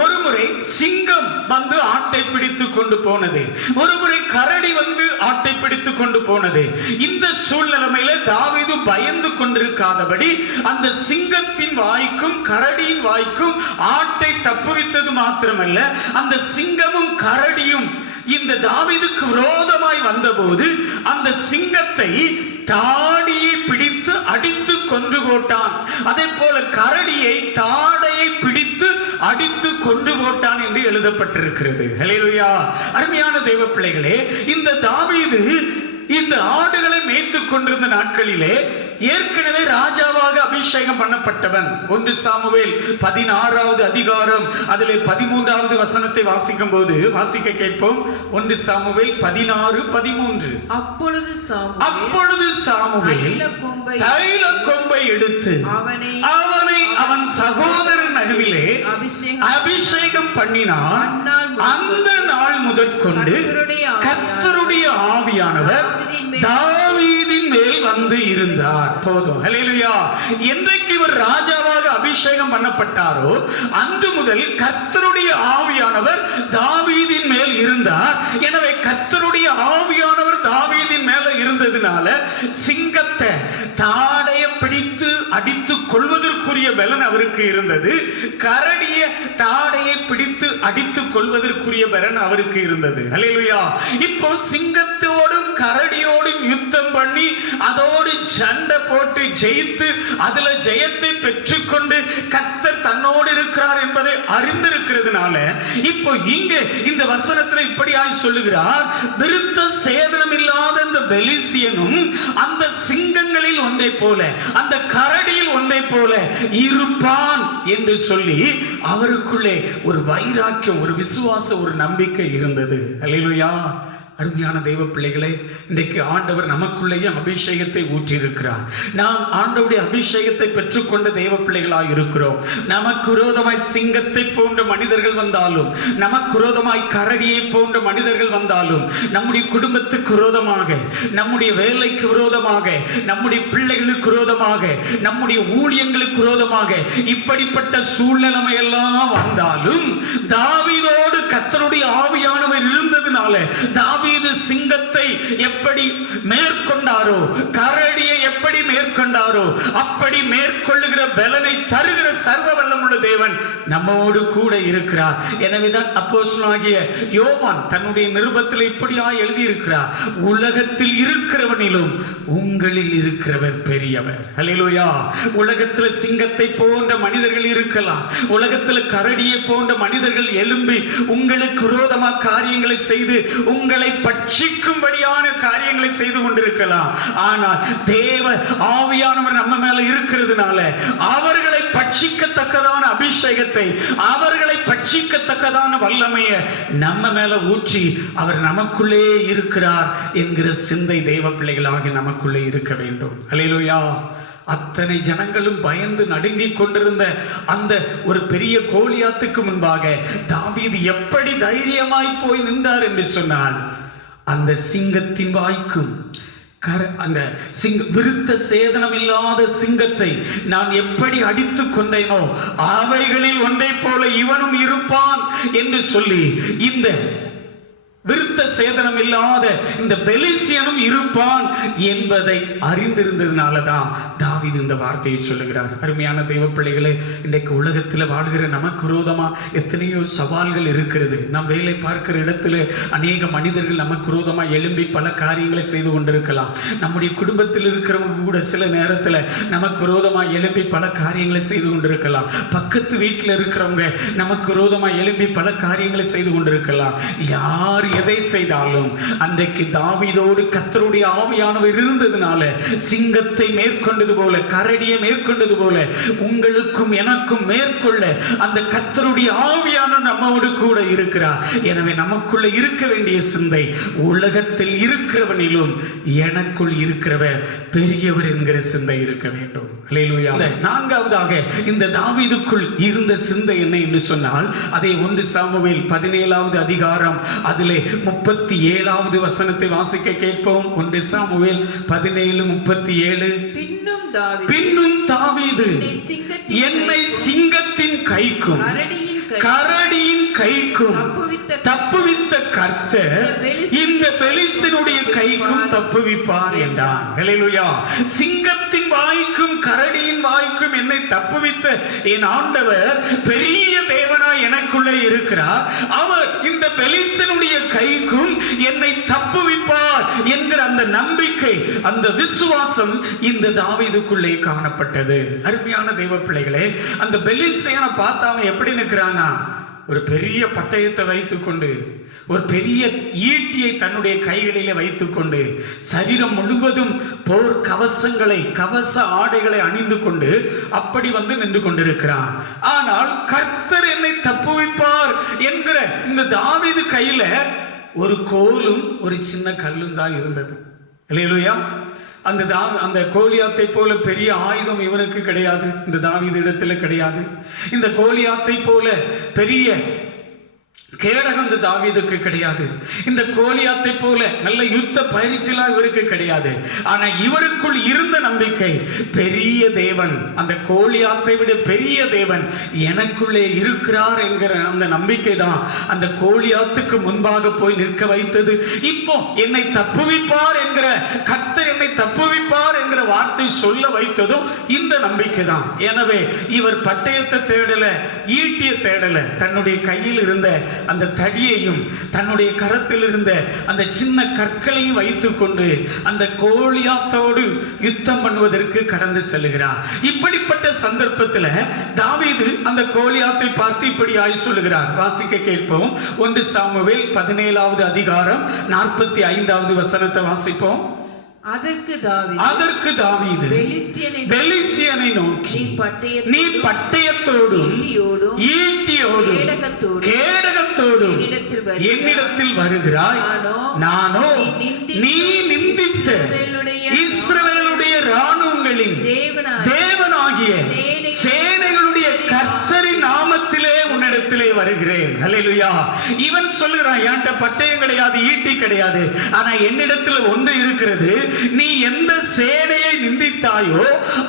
ஒரு முறை சிங்கம் வந்து ஆட்டை பிடித்து கொண்டு போனது, ஒரு முறை கரடி வந்து ஆட்டை பிடித்து கொண்டு போனது. இந்த சூழ்நிலையில தாவீது பயந்து கொண்டிருக்காதபடி அந்த சிங்கத்தின் வாய்க்கும் கரடியின் வாய்க்கும் ஆட்டை தப்புவித்தது மாத்திரமல்ல, அந்த சிங்கமும் கரடியும் இந்த தாவீதுக்கு விரோதமாய் வந்தபோது அந்த சிங்கத்தை தாடியை பிடித்து அடித்து கொன்று போட்டான். அதே போல கரடியை தாடையை பிடித்து அடித்து கொன்று போட்டான் என்று எழுதப்பட்டிருக்கிறது. ஹல்லேலூயா. அருமையான தேவ பிள்ளைகளே, இந்த தாவீது இந்த ஆடுகளை மேய்த்து கொண்டிருந்த நாட்களிலே ஏற்கனவே ராஜாவாக அபிஷேகம் பண்ணப்பட்டவன். 1 சாமுவேல் 16வது அதிகாரம் அதிலே 13வது வசனத்தை வாசிக்கும் போது வாசிக்க கேட்போம். 1 சாமுவேல் 16:13. அப்பொழுது சாமுவேல் தைல கொம்பை எடுத்து அவனை அவன் சகோதரன் நடுவிலே அபிஷேகம் பண்ணினான். அந்த நாள் முதற்கொண்டு கர்த்தருடைய ஆவியானவர் தாவீதின் மேல் வந்து இருந்தார். போதும். ஹல்லேலூயா. என்றைக்கு இவர் ராஜாவாக அபிஷேகம் பண்ணப்பட்டாரோ அன்று முதல் கர்த்தருடைய ஆவியானவர் தாவீதின் மேல் இருந்தார். எனவே கர்த்தருடைய ஆவியானவர் தாவீதின் மேல இருந்ததுனால சிங்கத்தை தாடைய பிடித்து அடித்துக் கொள்வதற்குரிய பலன் அவருக்கு இருந்தது. கரடிய தாடையை பிடித்து அடித்துக் கொள்வதற்குரிய பலன் அவருக்கு இருந்தது. ஹல்லேலூயா. இப்போ சிங்கத்தோடும் கரடியோடும் யுத்தம் பண்ணி அதோடு சண்டை போட்டு ஜெயித்து அதுல ஜெயத்தை பெற்றுக்கொண்டு கர்த்தர் தன்னோடு இருக்கிறார் என்பதை அறிந்திருக்கிறதுனால இப்போ இங்கே இந்த வசனத்தில் இப்படியாய் சொல்லுகிறார், விருத்த சேதனம் இல்லாத அந்த பெலிஸ்தியனும் அந்த சிங்கங்களில் ஒன்றை போல அந்த கரடியில் ஒன்றை போல இருப்பான் என்று சொல்லி அவருக்குள்ளே ஒரு வைராக்கியம், ஒரு விசுவாசம், ஒரு நம்பிக்கை இருந்தது. அல்லேலூயா. அருமையான தெய்வ பிள்ளைகளே, இன்றைக்கு ஆண்டவர் நமக்குள்ளேயும் அபிஷேகத்தை ஊற்றியிருக்கிறார். நாம் ஆண்டவருடைய அபிஷேகத்தை பெற்றுக்கொண்ட தெய்வ பிள்ளைகளாய் இருக்கிறோம். நமக்கு விரோதமாய் சிங்கத்தை போன்ற மனிதர்கள் வந்தாலும், நமக்கு விரோதமாய் கரடியை போன்ற மனிதர்கள் வந்தாலும், நம்முடைய குடும்பத்துக்கு விரோதமாக, நம்முடைய வேலைக்கு விரோதமாக, நம்முடைய பிள்ளைகளுக்கு விரோதமாக, நம்முடைய ஊழியங்களுக்கு விரோதமாக இப்படிப்பட்ட சூழ்நிலைமை எல்லாம் வந்தாலும் தாவீதோடு கர்த்தருடைய ஆவியானவர் இருந்ததுனால தாவீது சிங்கத்தை எப்படி மேற்கொண்டாரோ, கரடியை எப்படி மேற்கொண்டாரோ, மேற்கொண்டாரோ அப்படி மேற்கொள்ளுகிற பலனை தருகிற சர்வ வல்லமுள்ள தேவன் நம்மோடு கூட இருக்கிறார். எனவேதான் அப்போஸ்தலனாகிய யோவான் தன்னுடைய நிருபத்தில் இப்படியா எழுதியிருக்கிறார், உலகத்தில் இருக்கிறவனிலும் உங்களில் இருக்கிறவர் பெரியவர். ஹல்லேலூயா. உலகத்தில் சிங்கத்தை போன்ற மனிதர்கள் இருக்கலாம், உலகத்தில் கரடியை போன்ற மனிதர்கள் எழும்பி உங்களுக்கு விரோதமாக காரியங்களை செய்து உங்களை பட்சிக்கும்படியான காரியங்களை செய்து கொண்டிருக்கலாம். ஆனால் தேவ ஆவியானவர் நம்ம மேல இருக்கிறதுனால அவர்களை பட்சிக்கத்தக்கதான அபிஷேகத்தை, அவர்களை பட்சிக்கத்தக்கதான வல்லமையை நம்ம மேல ஊற்றி அவர் நமக்குள்ளே இருக்கிறார் என்கிற சிந்தை தேவ பிள்ளைகளாக நமக்குள்ளே இருக்க வேண்டும். அல்லேலூயா. அத்தனை ஜனங்களும் பயந்து நடுங்கிக் கொண்டிருந்த அந்த ஒரு பெரிய கோலியாத்துக்கு முன்பாக தாவீது எப்படி தைரியமாய் போய் நின்றார் என்று சொன்னால், அந்த சிங்கத்தின் வாய்க்கும் அந்த விருத்த சேதனம் இல்லாத சிங்கத்தை நான் எப்படி அடித்துக் கொண்டேனோ அவைகளில் ஒன்றை போல இவனும் இருப்பான் என்று சொல்லி இந்த விருத்த சேதனம் இல்லாத இந்த பெலிசியனும் இருப்பான் என்பதை அறிந்திருந்ததுனாலதான் தாவீது இந்த வார்த்தையை சொல்லுகிறார். அருமையான தெய்வ பிள்ளைகளே, இன்றைக்கு உலகத்தில் வாழ்கிற நமக்கு விரோதமா எத்தனையோ சவால்கள் இருக்கிறது. நாம் வேலை பார்க்கிற இடத்துல அநேக மனிதர்கள் நமக்கு விரோதமா எழும்பி பல காரியங்களை செய்து கொண்டிருக்கலாம். நம்முடைய குடும்பத்தில் இருக்கிறவங்க கூட சில நேரத்தில் நமக்கு விரோதமா எழும்பி பல காரியங்களை செய்து கொண்டிருக்கலாம். பக்கத்து வீட்டில் இருக்கிறவங்க நமக்கு விரோதமா எழும்பி பல காரியங்களை செய்து கொண்டிருக்கலாம். யார் எதை செய்தாலும் அன்றைக்கு தாவீதோடு கர்த்தருடைய ஆவியானவர் இருந்ததுனால சிங்கத்தை மேற்கொண்டது போல, கரடியை மேற்கொண்டது போல உங்களுக்கும் எனக்கும் மேற்கொள்ள அந்த கர்த்தருடைய ஆவியானவர் நம்மோடு கூட இருக்கிறார். எனவே நமக்குள்ள இருக்க வேண்டிய சிந்தை, உலகத்தில் இருக்கிறவனிலும் எனக்குள் இருக்கிறவர் பெரியவர் என்கிற சிந்தை இருக்க வேண்டும். அல்லேலூயா. நான்காவதாக இந்த தாவீதுக்குள் இருந்த சிந்தை என்ன என்று சொன்னால், அதை 1 சாமுவேல் 17வது அதிகாரம் அதிலே 37வது வசனத்தை வாசிக்க கேட்போம். 1 சாமுவேல் 17:37. பின்னும் தாவீது என்னை சிங்கத்தின் கைக்கும் கரடியின் கைக்கும் தப்புவித்த கர்த்தர் இந்த பெலிஸ்தனுடைய கைக்கும் தப்புவிப்பார் என்றான். ஹல்லேலூயா. சிங்கத்தின் வாய்க்கும் கரடியின் வாய்க்கும் என்னை தப்புவித்த என் ஆண்டவர் பெரிய தேவனாய் எனக்குள்ளே இருக்கிறார். அவர் இந்த பெலிஸ்தனுடைய கைக்கும் என்னை தப்புவிப்பார் என்கிற அந்த நம்பிக்கை, அந்த விசுவாசம் இந்த தாவீதுக்குள்ளே காணப்பட்டது. அருமையான தெய்வ பிள்ளைகளே, அந்த பெலிஸ்தனை பார்த்து அவன் எப்படி நிற்கிறானா, ஒரு பெரிய பட்டயத்தை வைத்துக்கொண்டு, ஒரு பெரிய ஈட்டியை தன்னுடைய கைகளிலே வைத்துக்கொண்டு, சரீரம் முழுவதும் போர் கவசங்களை, கவச ஆடைகளை அணிந்து கொண்டு அப்படி வந்து நின்று கொண்டிருக்கிறான். ஆனால் கர்த்தர் என்னை தப்புவிப்பார் என்கிற இந்த தாவீது கையில ஒரு கோலும் ஒரு சின்ன கல்லும் தான் இருந்தது. அல்லேலூயா. அந்த கோலியாத்தை போல பெரிய ஆயுதம் இவனுக்கு கிடையாது, இந்த தாவீது இடத்துல கிடையாது. இந்த கோலியாத்தை போல பெரிய கேடகம் இந்த தாவீதுக்கு கிடையாது. இந்த கோலியாத்தை போல நல்ல யுத்த பயிற்சியெல்லாம் இவருக்கு கிடையாது. ஆனா இவருக்குள் இருந்த நம்பிக்கை, பெரிய தேவன், அந்த கோலியாத்தை விட பெரிய தேவன் எனக்குள்ளே இருக்கிறார் என்கிற அந்த நம்பிக்கை தான் அந்த கோலியாத்துக்கு முன்பாக போய் நிற்க வைத்தது. இப்போ என்னை தப்புவிப்பார் என்கிற, கர்த்தர் என்னை தப்புவிப்பார் என்கிற வார்த்தை சொல்ல வைத்ததும் இந்த நம்பிக்கை தான். எனவே இவர் பட்டயத்தை தேடல, ஈட்டிய தேடல, தன்னுடைய கையில் இருந்த அந்த தடியையும் தன்னுடைய கரத்தில் இருந்த அந்த சின்ன கற்களையும் வைத்துக் கொண்டு அந்த கோலியாத்தோடு யுத்தம் பண்ணுவதற்கு கடந்து செல்கிறார். இப்படிப்பட்ட சந்தர்ப்பத்தில் தாவீது அந்த கோலியாத்தை பார்த்து இப்படி ஆய் சொல்லுகிறார். வாசிக்க கேட்போம். 1 சாமுவேல் 17வது அதிகாரம் 45வது வசனத்தை வாசிப்போம். அதற்கு தாவீது பெலிஸ்தியனை நோக்கி, நீ பட்டயத்தோடும் ஈட்டியோடும் கேடகத்தோடும் என்னிடத்தில் வருகிறாய், நானோ நீ நிந்தித்த இஸ்ரவேலுடைய இராணுவங்களின் தேவனாகிய சேனைகளுடைய கர்த்தரின் நாமத்திலே உன்னிடத்திலே வருகிறேன். அல்லேலூயா. இவன் சொல்லுகிறான், என்கிட்ட பட்டயம் கிடையாது, ஈட்டி கிடையாது, ஆனா என்னிடத்தில் ஒன்று இருக்கிறது. நீ எந்த சேனையை நிந்தித்தாயோ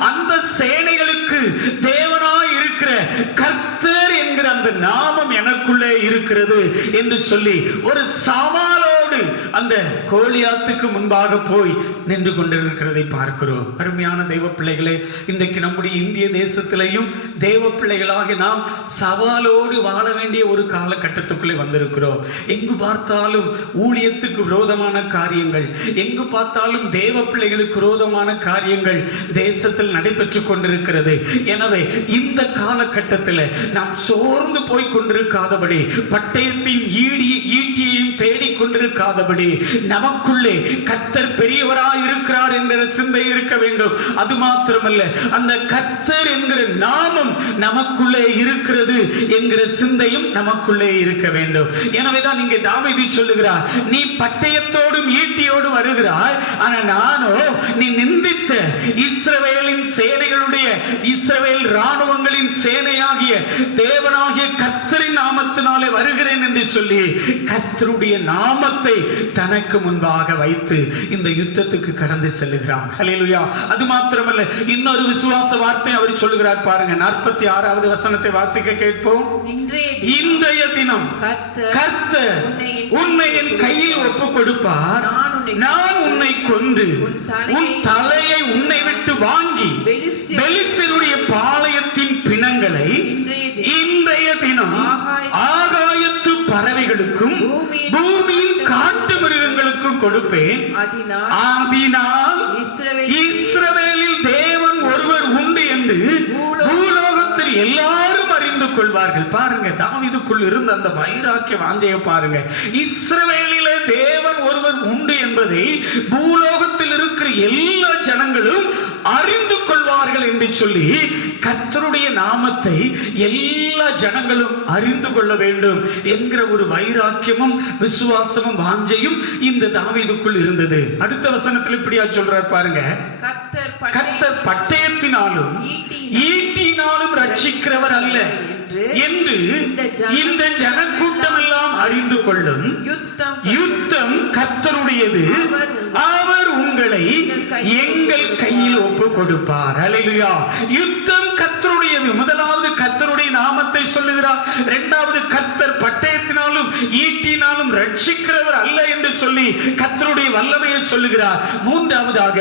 அந்த சேனைகளுக்கு தேவனாய் இருக்கிற கர்த்தர் என்கிற அந்த நாமம் எனக்குள்ளே இருக்கிறது என்று சொல்லி ஒரு சவாலோடு படையோடு அந்த கோலியாத்துக்கு முன்பாக போய் நின்று கொண்டிருக்கிறதை பார்க்கிறோம். அருமையான தெய்வ பிள்ளைகளே, இன்றைக்கு நம்முடைய இந்திய தேசத்திலேயும் தேவ பிள்ளைகளாக நாம் சவாலோடு வாழ வேண்டிய ஒரு காலகட்டத்துக்குள்ளே வந்திருக்கிறோம். எங்கு பார்த்தாலும் ஊழியத்துக்கு விரோதமான காரியங்கள், எங்கு பார்த்தாலும் தேவ பிள்ளைகளுக்கு விரோதமான காரியங்கள் தேசத்தில் நடைபெற்று கொண்டிருக்கிறது. எனவே இந்த காலகட்டத்தில் நாம் சோர்ந்து போய் கொண்டிருக்காதபடி, பட்டயத்தையும் ஈட்டியையும் தேடிக் கொண்டிருக்காதபடி, நமக்குள்ளே கர்த்தர் பெரியவராய் இருக்கிறார் என்கிற சிந்தை இருக்க வேண்டும். அது மாத்திரமல்ல, அந்த கர்த்தர் என்கிற நாமம் நமக்குள்ளே இருக்கிறது என்கிற சிந்தையும் நமக்குள்ளே இருக்க வேண்டும். எனவேதான் இங்கே தாவீது சொல்லுகிறார், நீ பட்டயத்தோடும் ஈட்டியோடும் வருகிறாய், ஆனா நானோ நீ நிந்தித்த இஸ்ரவேலின் சேனைகளுடைய, இஸ்ரவேல் ராணுவங்களின் சேனையாகிய தேவனாகிய கர்த்தரின் நாமத்தினாலே வருகிறேன் என்று சொல்லி கர்த்தருடைய நாமத்தை தனக்கு முன்பாக வைத்து இந்த யுத்தத்துக்கு கடந்து செல்லுகிறான். ஹல்லேலூயா. அது மாத்திரமல்ல, இன்னொரு விசுவாச வார்த்தை அவர் சொல்லுகிறார் பாருங்க. 46வது வசனத்தை வாசிக்க கேட்போம். இன்றைய தினம் கர்த்தர் உன்னை என் கையில் ஒப்பு கொடுப்பார், நான் உன்னை கொண்டு உன் தலையை உன்னை விட்டு வாங்கி பெலிஸ்தருடைய பாளையத்தின் பிணங்களை இன்றைய தினம் ஆகாயத்து பறவைகளுக்கும் பூமியின் காட்டு மிருகங்களுக்கும் கொடுப்பேன். அதனால் இஸ்ரவேலில் தேவன் ஒருவர் உண்டு என்று பூலோகத்தில் எல்லாரும் அறிந்து கொள்வார்கள். பாருங்க, தாவீதுக்குள் இருந்த அந்த வைராக்கிய வாஞ்சையை பாருங்க. இஸ்ரவேலிலே தேவன் ஒருவர் உண்டு என்பதை பூலோகத்தில் இருக்கிற எல்லா ஜனங்களும் அறிந்து கொள்வார்கள் என்று சொல்லி கர்த்தருடைய நாமத்தை எல்லா ஜனங்களும் அறிந்து கொள்ள வேண்டும் என்கிற ஒரு வைராக்கியமும் விசுவாசமும் வாஞ்சையும் இந்த தாவீதுக்குள் இருந்தது. அடுத்த வசனத்தில் இப்படியா சொல்றார் பாருங்க, கர்த்தர் பட்டயத்தினாலும் ஈட்டினாலும் ரட்சிக்கிறவர் அல்ல என்று இந்த ஜனக்கூட்டம் எல்லாம் அறிந்து கொள்ளும். யுத்தம் கர்த்தருடையது, அவர் உங்களை எங்கள் கையில் ஒப்பு கொடுப்பார். ஹல்லேலூயா. யுத்தம் கர்த்தருடையது. முதலாவது கர்த்தருடைய நாமத்தை சொல்லுகிறார். இரண்டாவது கர்த்தர் பட்டயத்தினாலும் ஈட்டினாலும் ரட்சிக்கிறவர் அல்ல என்று சொல்லி கர்த்தருடைய வல்லமையை சொல்லுகிறார். மூன்றாவதாக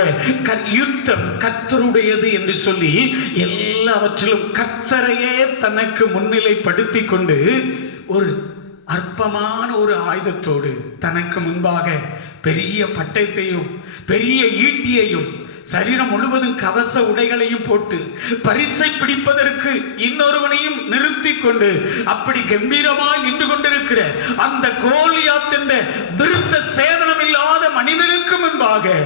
யுத்தம் கர்த்தருடையது என்று சொல்லி எல்லாவற்றிலும் கர்த்தரையே தனக்கு முன்னிலைப்படுத்தி கொண்டு ஒரு அற்பமான ஒரு ஆயுதத்தோடு தனக்கு முன்பாக பெரிய பட்டயத்தையும் பெரிய ஈட்டியையும் சரீரம் முழுவதும் கவச உடைகளையும் போட்டு பரிசை பிடிப்பதற்கு இன்னொருவனையும் நிறுத்தி கொண்டு அப்படி கம்பீரமாய் நின்று கொண்டிருக்கிற அந்த கோலியாத் என்ற விருத்த சேதனம் இல்லாத மனிதனுக்கு முன்பாக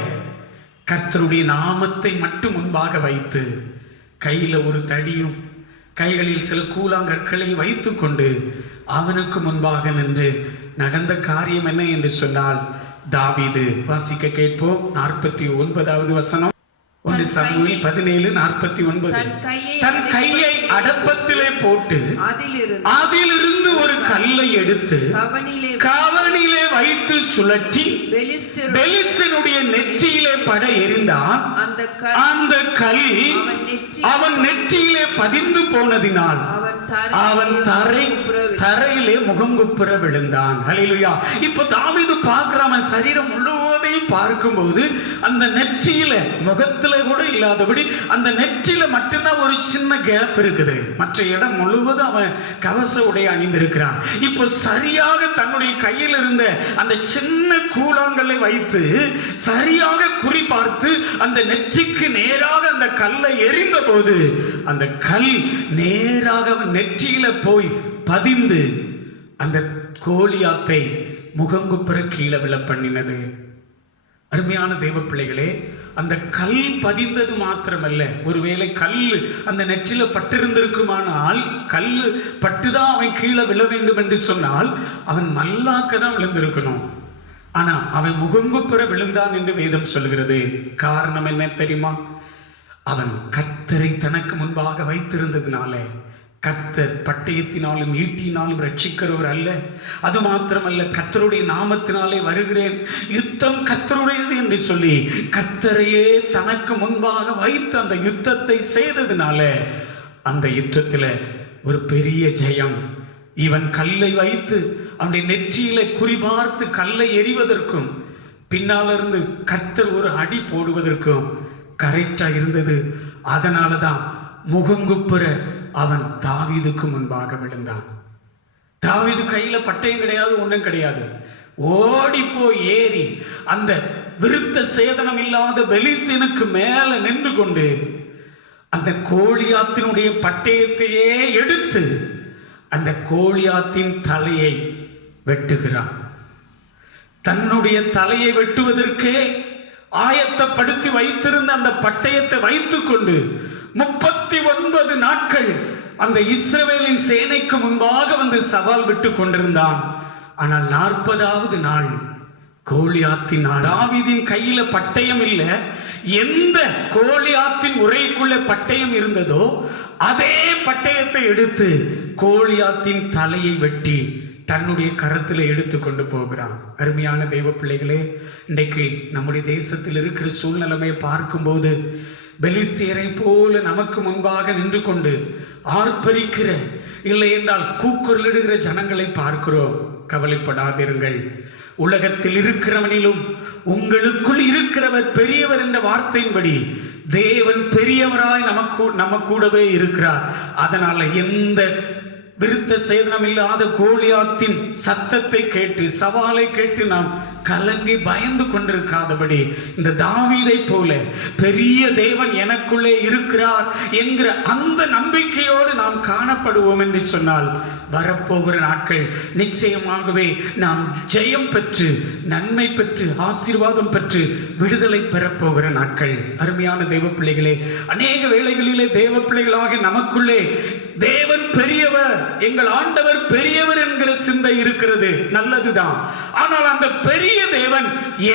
கர்த்தருடைய நாமத்தை மட்டும் முன்பாக வைத்து கையில ஒரு தடியும் கைகளில் சில கூழாங்கற்களை வைத்துக் கொண்டு அவனுக்கு முன்பாக நின்று நடந்த காரியம் என்ன என்று சொன்னால், தாவீது வாசிக்க கேட்போம். 49வது வசனம், 1 சாமுவேல் 17:49. தன் கையை அடப்பத்திலே போட்டு அதிலிருந்து ஒரு கல்லை எடுத்து கவனிலே வைத்து சுழற்றி பெலிஸ்தனுடைய நெற்றியிலே பட எறிந்தான். அந்த கல் அவன் நெற்றியிலே பதிந்து போனதினால் அவன் தரையிலே முகங்குப்புற விழுந்தான். ஹல்லேலூயா. இப்ப தாவீது பார்க்கிறான், சரீரம் முழுவதையும் பார்க்கும்போது அந்த நெற்றியில, முகத்துல கூட இல்லாதபடி அந்த நெற்றியில மட்டும்தான் ஒரு சின்ன கேப் இருக்குது. மற்ற இடம் முழுவதும் அவன் கவச உடை அணிந்திருக்கிறான். இப்ப சரியாக தன்னுடைய கையில் இருந்த அந்த சின்ன கூழாங்கல்லை வைத்து சரியாக குறி பார்த்து அந்த நெற்றிக்கு நேராக அந்த கல்லை எறிந்த போது அந்த கல் நேராக நெற்றியில போய் பதிந்து அந்த கோலியாத்தை முகங்குப்புற கீழே விழ பண்ணினது. அருமையான தேவ பிள்ளைகளே, அந்த கல் பதிந்தது மாத்திரமல்ல, ஒருவேளை கல் அந்த நெற்றில பட்டிருந்திருக்குமானால், கல் பட்டுதான் அவன் கீழே விழ வேண்டும் என்று சொன்னால் அவன் மல்லாக்க தான் விழுந்திருக்கணும். ஆனா அவன் முகங்குப்புற விழுந்தான் என்று வேதம் சொல்கிறது. காரணம் என்ன தெரியுமா? அவன் கர்த்தரை தனக்கு முன்பாக வைத்திருந்ததுனால. கர்த்தர் பட்டயத்தினாலும் ஈட்டினாலும் ரட்சிக்கிறவர் அல்ல. அது மாத்திரமல்ல, கர்த்தருடைய நாமத்தினாலே வருகிறேன், யுத்தம் கர்த்தருடையது என்று சொல்லி கர்த்தரையே தனக்கு முன்பாக வைத்து அந்த யுத்தத்தை செய்ததுனால அந்த யுத்தத்தில் ஒரு பெரிய ஜெயம். இவன் கல்லை வைத்து அவனுடைய நெற்றியில குறிபார்த்து கல்லை எறிவதற்கும் பின்னால இருந்து கர்த்தர் ஒரு அடி போடுவதற்கும் கரெக்டா இருந்தது. அதனாலதான் முகங்குப்புற அவன் தாவீதுக்கு முன்பாக விழுந்தான். தாவீது கையில பட்டயம் கிடையாது, ஒண்ணும் கிடையாது. ஓடி போய் ஏறி அந்த விருத்த சேதனம் இல்லாத பெலிஸ்தீனுக்கு மேல நின்று கொண்டு அந்த கோலியாத்தினுடைய பட்டயத்தையே எடுத்து அந்த கோலியாத்தின் தலையை வெட்டுகிறான். தன்னுடைய தலையை வெட்டுவதற்கே ஆயத்தப்படுத்தி வைத்திருந்த அந்த பட்டயத்தை வைத்துக் கொண்டு 39 நாட்கள் அந்த இஸ்ரவேலின் சேனைக்கு முன்பாக வந்து சவால் விட்டு கொண்டிருந்தான். ஆனால் 40வது நாள் கோலியாத்தின் நாள். தாவீதின் கையில பட்டயம் இல்ல, எந்த கோலியாத்தின் உரைக்குள்ள பட்டயம் இருந்ததோ அதே பட்டயத்தை எடுத்து கோலியாத்தின் தலையை வெட்டி தன்னுடைய கரத்தில் எடுத்து கொண்டு போகிறான். அருமையான தெய்வ பிள்ளைகளே, இன்றைக்கு நம்முடைய தேசத்தில் இருக்கிற சூழ்நிலைமையை பார்க்கும்போது பெலிஸ்தியரை போல நமக்கு முன்பாக நின்று கொண்டு ஆர்ப்பரிக்கிற, இல்லை என்றால் கூக்குரலிடுகிற ஜனங்களை பார்க்கிறோம். கவலைப்படாதிருங்கள். உலகத்தில் இருக்கிறவனிலும் உங்களுக்குள் இருக்கிறவர் பெரியவர் என்ற வார்த்தையின்படி தேவன் பெரியவராய் நம்ம கூடவே இருக்கிறார். அதனால எந்த விருத்த சேதனம் இல்லாத கோலியாத்தின் சத்தத்தை கேட்டு, சவாலை கேட்டு நாம் கலங்கி பயந்து கொண்டிருக்காதபடி இந்த தாவீதை போல பெரிய தேவன் எனக்குள்ளே இருக்கிறார் என்கிற அந்த நம்பிக்கையோடு நாம் காணப்படுவோம் என்று சொன்னால் வரப்போகிற நாட்கள் நிச்சயமாகவே நாம் ஜெயம் பெற்று, நன்மை பெற்று, ஆசீர்வாதம் பெற்று விடுதலை பெறப்போகிற நாட்கள். அருமையான தேவ பிள்ளைகளே, அநேக வேளைகளிலே தேவ பிள்ளைகளாக நமக்குள்ளே தேவன் பெரியவர், எங்கள் ஆண்டவர் பெரியவர் என்கிற சிந்தை இருக்கிறது, நல்லதுதான். ஆனால் அந்த பெரிய தேவன்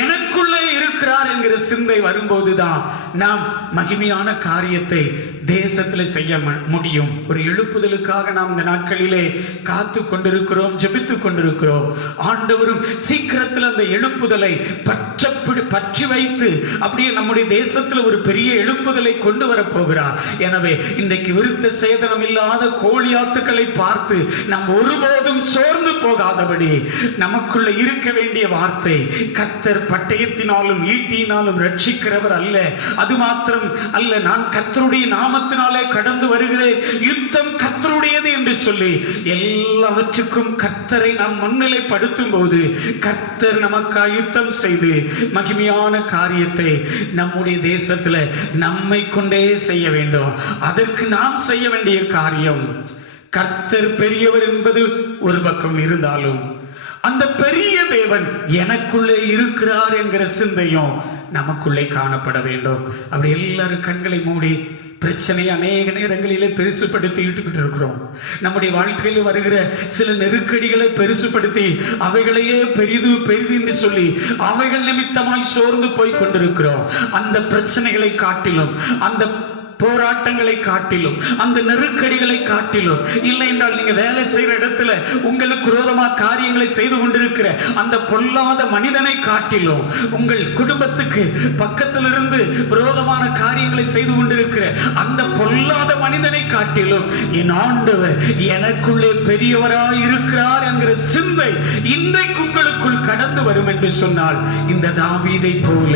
எனக்குள்ளே இருக்கிறார் என்கிற சிந்தை வரும்போதுதான் நாம் மகிமையான காரியத்தை தேசத்தில் செய்ய முடியும். ஒரு எழுப்புதலுக்காக நாம் இந்த நாட்களிலே காத்து கொண்டிருக்கிறோம், ஜெபித்துக் கொண்டிருக்கிறோம். ஆண்டவரும் சீக்கிரத்தில் அந்த எழுப்புதலை பற்றி வைத்து அப்படியே நம்முடைய தேசத்தில் ஒரு பெரிய எழுப்புதலை கொண்டு வரப்போகிறார். எனவே இன்றைக்கு விருத்த சேதனம் இல்லாத கோலியாத்துக்களை பார்த்து நாம் ஒருபோதும் சோர்ந்து போகாதபடி நமக்குள்ள இருக்க வேண்டிய வார்த்தை, கர்த்தர் பட்டயத்தினாலும் ஈட்டியினாலும் ரட்சிக்கிறவர் அல்ல, அது மாத்திரம் அல்ல, நான் கர்த்தருடைய நாமத்தினாலே கடந்து வருகிறேன், யுத்தம் கர்த்தருடையது என்று சொல்லி எல்லாவற்றுக்கும் கர்த்தரை நாம் முன்னிலைப்படுத்தும் போது கர்த்தர் நமக்காக யுத்தம் செய்து மகிமையான காரியத்தை நம்முடைய தேசத்தில் நம்மை கொண்டே செய்ய வேண்டும். அதற்கு நாம் செய்ய வேண்டிய காரியம், கர்த்தர் பெரியவர் என்பது ஒரு பக்கம் இருந்தாலும் அந்த பெரிய தேவன் எனக்குள்ளே இருக்கிறார் என்கிற சிந்தையும் நமக்குள்ளே காணப்பட வேண்டும். அப்படி எல்லாரும் கண்களை மூடி பிரச்சனையை அநேக நேரங்களிலே பெருசுப்படுத்திக்கிட்டு இருக்கிறோம். நம்முடைய வாழ்க்கையில் வருகிற சில நெருக்கடிகளை பெருசுப்படுத்தி அவைகளையே பெரிது என்று சொல்லி அவைகள் நிமித்தமாய் சோர்ந்து போய் கொண்டிருக்கிறோம். அந்த பிரச்சனைகளை காட்டிலும், அந்த போராட்டங்களை காட்டிலும், அந்த நெருக்கடிகளை காட்டிலும், இல்லை என்றால் நீங்க வேலை செய்கிற இடத்துல உங்களுக்கு விரோதமாக காரியங்களை செய்து கொண்டிருக்கிற அந்த பொல்லாத மனிதனை காட்டிலும், உங்கள் குடும்பத்துக்கு பக்கத்திலிருந்து விரோதமான காரியங்களை செய்து கொண்டிருக்கிற அந்த பொல்லாத மனிதனை காட்டிலும் என் ஆண்டவர் எனக்குள்ளே பெரியவராய் இருக்கிறார் என்கிற சிந்தை இன்றைக்கு உங்களுக்குள் கடந்து வரும் என்று சொன்னால், இந்த தாவீதை போல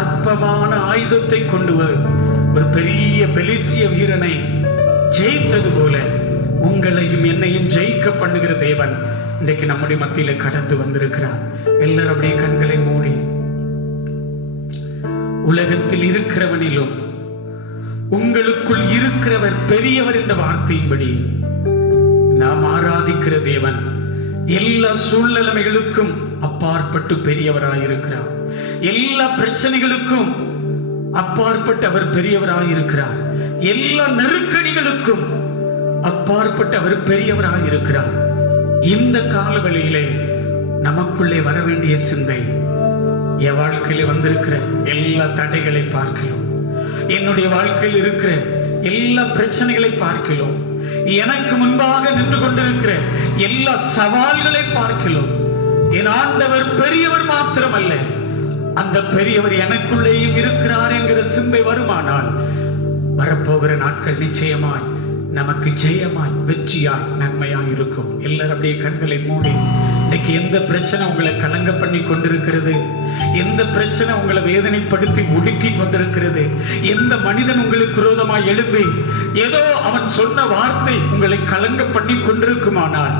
அற்பமான ஆயுதத்தை கொண்டு வரும் ஒரு பெரிய பெலிஸ்திய வீரனை ஜெயித்தது போல உங்களையும் என்னையும் ஜெயிக்க பண்ணுகிற தேவன் இன்றைக்கு நம்முடைய மத்தியில கடந்து வந்திருக்கிறார். எல்லாரும் அப்படியே கண்களை மூடி, உலகத்தில் இருக்கிறவனிலும் உங்களுக்குள் இருக்கிறவர் பெரியவர் என்ற வார்த்தையின்படி நாம் ஆராதிக்கிற தேவன் எல்லா சூழ்நிலைமைகளுக்கும் அப்பாற்பட்டு பெரியவராயிருக்கிறார். எல்லா பிரச்சனைகளுக்கும் அப்பாற்பட்டு அவர் பெரியவராக இருக்கிறார். எல்லா நெருக்கடிகளுக்கும் அப்பாற்பட்டு அவர் பெரியவராக இருக்கிறார். இந்த காலவெளியிலே நமக்குள்ளே வர வேண்டிய சிந்தை, என் வாழ்க்கையில வந்திருக்கிற எல்லா தடைகளை பார்க்கிறோம், என்னுடைய வாழ்க்கையில் இருக்கிற எல்லா பிரச்சனைகளை பார்க்கிறோம், எனக்கு முன்பாக நின்று கொண்டிருக்கிற எல்லா சவால்களை பார்க்கிறோம், என் ஆண்டவர் பெரியவர் மாத்திரமல்ல, அந்த பெரியவர் எனக்குள்ளேயும் இருக்கிறார் என்கிற சிந்தை வருமானால் வரப்போகிற நாட்கள் நிச்சயமாய் நமக்கு ஜெயமாய், வெற்றியாய், நன்மையாய் இருக்கும். எல்லாரும் அப்படியே கண்களை மூடி, இன்னைக்கு எந்த பிரச்சனை உங்களை கலங்க பண்ணி கொண்டிருக்கிறது, எந்த பிரச்சனை உங்களை வேதனைப்படுத்தி ஒடுக்கி கொண்டிருக்கிறது, எந்த மனிதன் உங்களுக்கு விரோதமாய் எழும்பி ஏதோ அவன் சொன்ன வார்த்தை உங்களை கலங்க பண்ணி கொண்டிருக்குமானால்,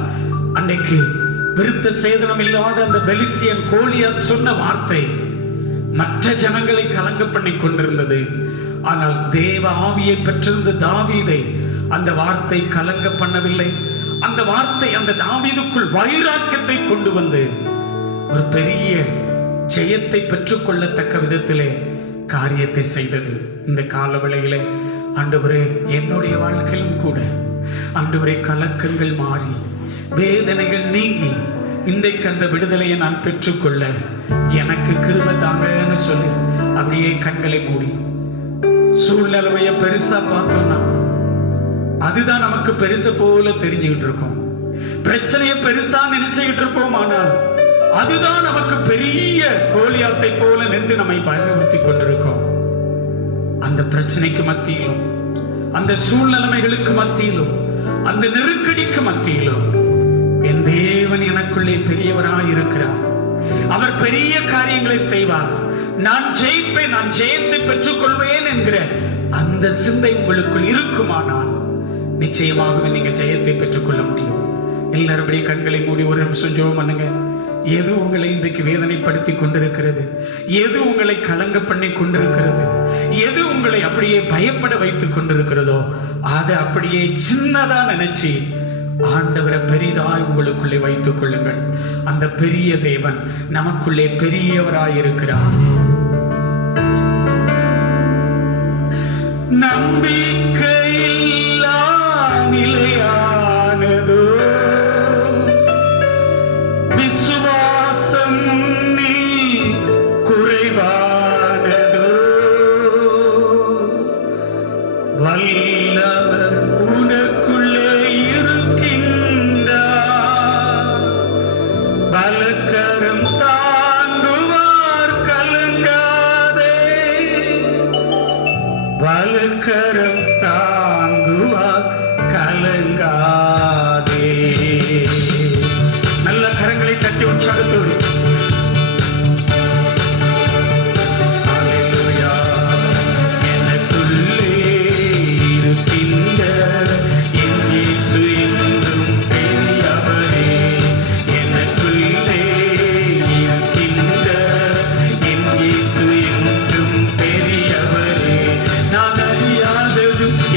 அன்னைக்கு விருத்த சேதனம் இல்லாத அந்த பெலிஸ்தியன் கோலியாத் சொன்ன வார்த்தை மற்ற ஜனங்களை கலங்க பண்ணி கொண்டிருந்தது. ஆனால் தேவ ஆவியை பெற்றிருந்த தாவீதை அந்த வார்த்தை கலங்க பண்ணவில்லை. அந்த வார்த்தை அந்த தாவீதுக்குள் வைராக்கியத்தை கொண்டு வந்து ஒரு பெரிய ஜெயத்தை பெற்றுக்கொள்ளத்தக்க விதத்திலே காரியத்தை செய்தது. இந்த காலவேளையிலே ஆண்டவரே, என்னுடைய வாழ்க்கையிலும் கூட ஆண்டவரே, கலக்கங்கள் மாறி, வேதனைகள் நீங்கி, இன்றைக்கு அந்த விடுதலையை நான் பெற்றுக்கொள்ள எனக்கு கிருபை தாங்கன்னு சொல்லி அப்படியே கண்களை மூடி, சூழ்நிலைமைய பெருசா பார்த்தோம்னா அதுதான் நமக்கு பெருசு போல தெரிஞ்சுக்கிட்டு இருக்கோம். பிரச்சனையை பெருசா நினைச்சுக்கிட்டு இருப்போம். ஆனால் அதுதான் நமக்கு பெரிய கோலியாத்தை போல நின்று நம்மை பயமுறுத்தி கொண்டிருக்கோம். அந்த பிரச்சனைக்கு மத்தியிலும், அந்த சூழ்நிலைமைகளுக்கு மத்தியிலும், அந்த நெருக்கடிக்கு மத்தியிலும் என் தேவன் எனக்குள்ளே பெரியவராய் இருக்கிறார். அவர் பெரிய காரியங்களை செய்வார். நான் ஜெயிப்பேன், நான் ஜெயத்தை பெற்றுக் கொள்வேன் என்கிற அந்த சிந்தை உங்களுக்குள் இருக்குமானால் நிச்சயமாகவே நீங்க ஜெயத்தை பெற்றுக்கொள்ள முடியும். எல்லாருடைய கண்களை மூடி ஒரு நிமிஷம் ஜெபம் பண்ணுங்க. எது உங்களை இன்றைக்கு வேதனைப்படுத்தி கொண்டிருக்கிறது, எது உங்களை கலங்க பண்ணி கொண்டிருக்கிறது, எது உங்களை அப்படியே பயப்பட வைத்துக் கொண்டிருக்கிறதோ அதை அப்படியே சின்னதா நினைச்சு ஆண்டவரை பெரிதாய் உங்களுக்குள்ளே வைத்துக் கொள்ளுங்கள். அந்த பெரிய தேவன் நமக்குள்ளே பெரியவராய் இருக்கிறார். நம்பிக்கையில்லா நிலையானதோ விசுவாசம் நீ குறைவானதோ, வல்லவர் உனக்குள்ளே இருக்கின்றார், பலக்கரம் தாங்குவார், கலங்காதே, வலக்கரம் தாங்குவார், கலங்காதே. நல்ல கரங்களை தட்டி உற்சாகத்தோடு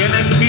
எனக்கு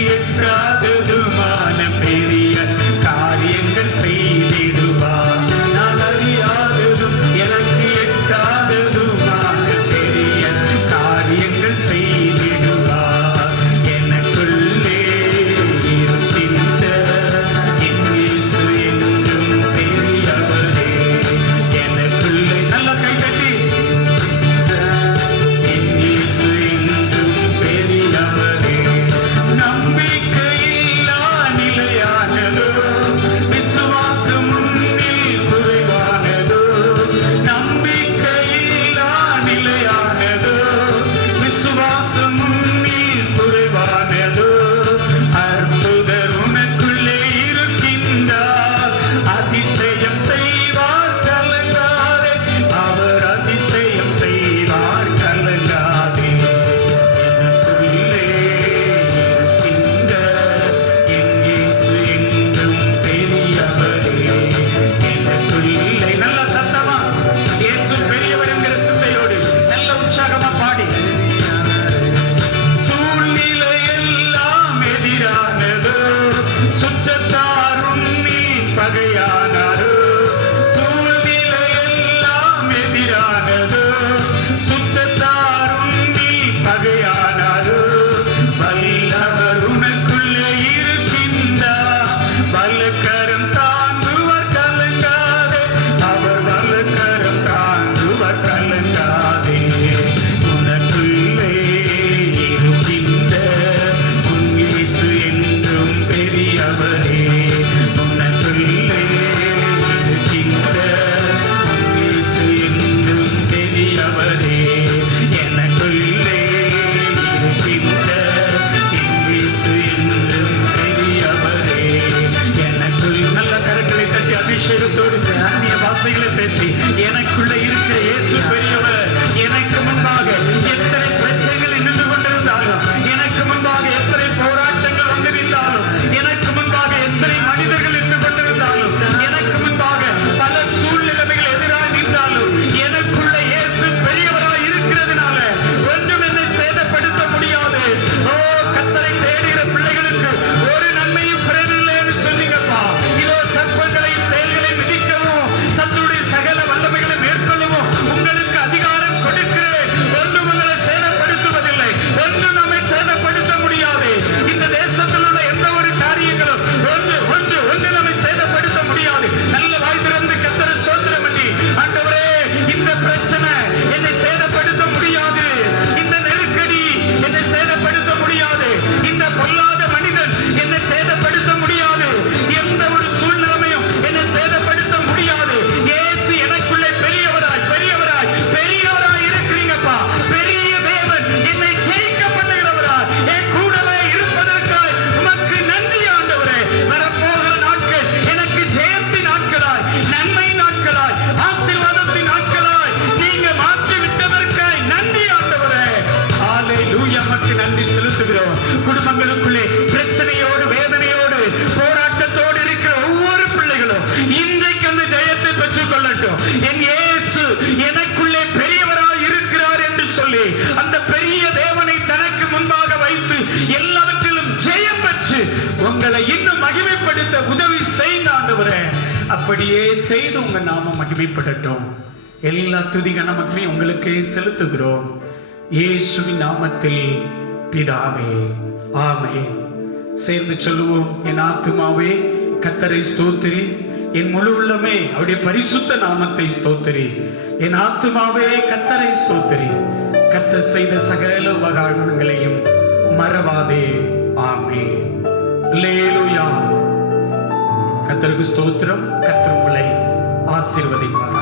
குடும்பங்களுக்குள்ளே பிரச்சனையோடு வேதனையோடு போராட்டத்தோடு இருக்கிற ஒவ்வொரு பிள்ளைகளும் இன்றைக்கு அந்த ஜெயத்தை பெற்றுக் கொள்ளட்டும். என் இயேசு எனக்குள்ளே பெரியவராய் இருக்கிறார் என்று சொல்லி அந்த பெரிய தேவனை தனக்கு முன்பாக வைத்து எல்லாவற்றிலும் ஜெயம் பெற்று உங்களை இன்னும் மகிமைப்படுத்த உதவி செய்யுங்க ஆண்டவரே. அப்படியே செய்து உங்க நாமம் மகிமைப்படட்டும். எல்லா துதி கனமகிமை உங்களுக்கே செலுத்துகிறோம். இயேசுவின் நாமத்தில் பிதாவே, ஆமென். சேர்ந்து சொல்லுவோம். என் ஆத்துமாவே கர்த்தரை ஸ்தோத்திரி, என் முழு உள்ளமே அவருடைய பரிசுத்த நாமத்தை ஸ்தோத்திரி. என் ஆத்துமாவே கர்த்தரை ஸ்தோத்திரி, கர்த்தர் செய்த சகல உபகாரங்களையும் மறவாதே. ஆமென். அல்லேலூயா. கர்த்தருக்கு ஸ்தோத்திரம். கர்த்தர் உங்களை ஆசீர்வதிப்பார்.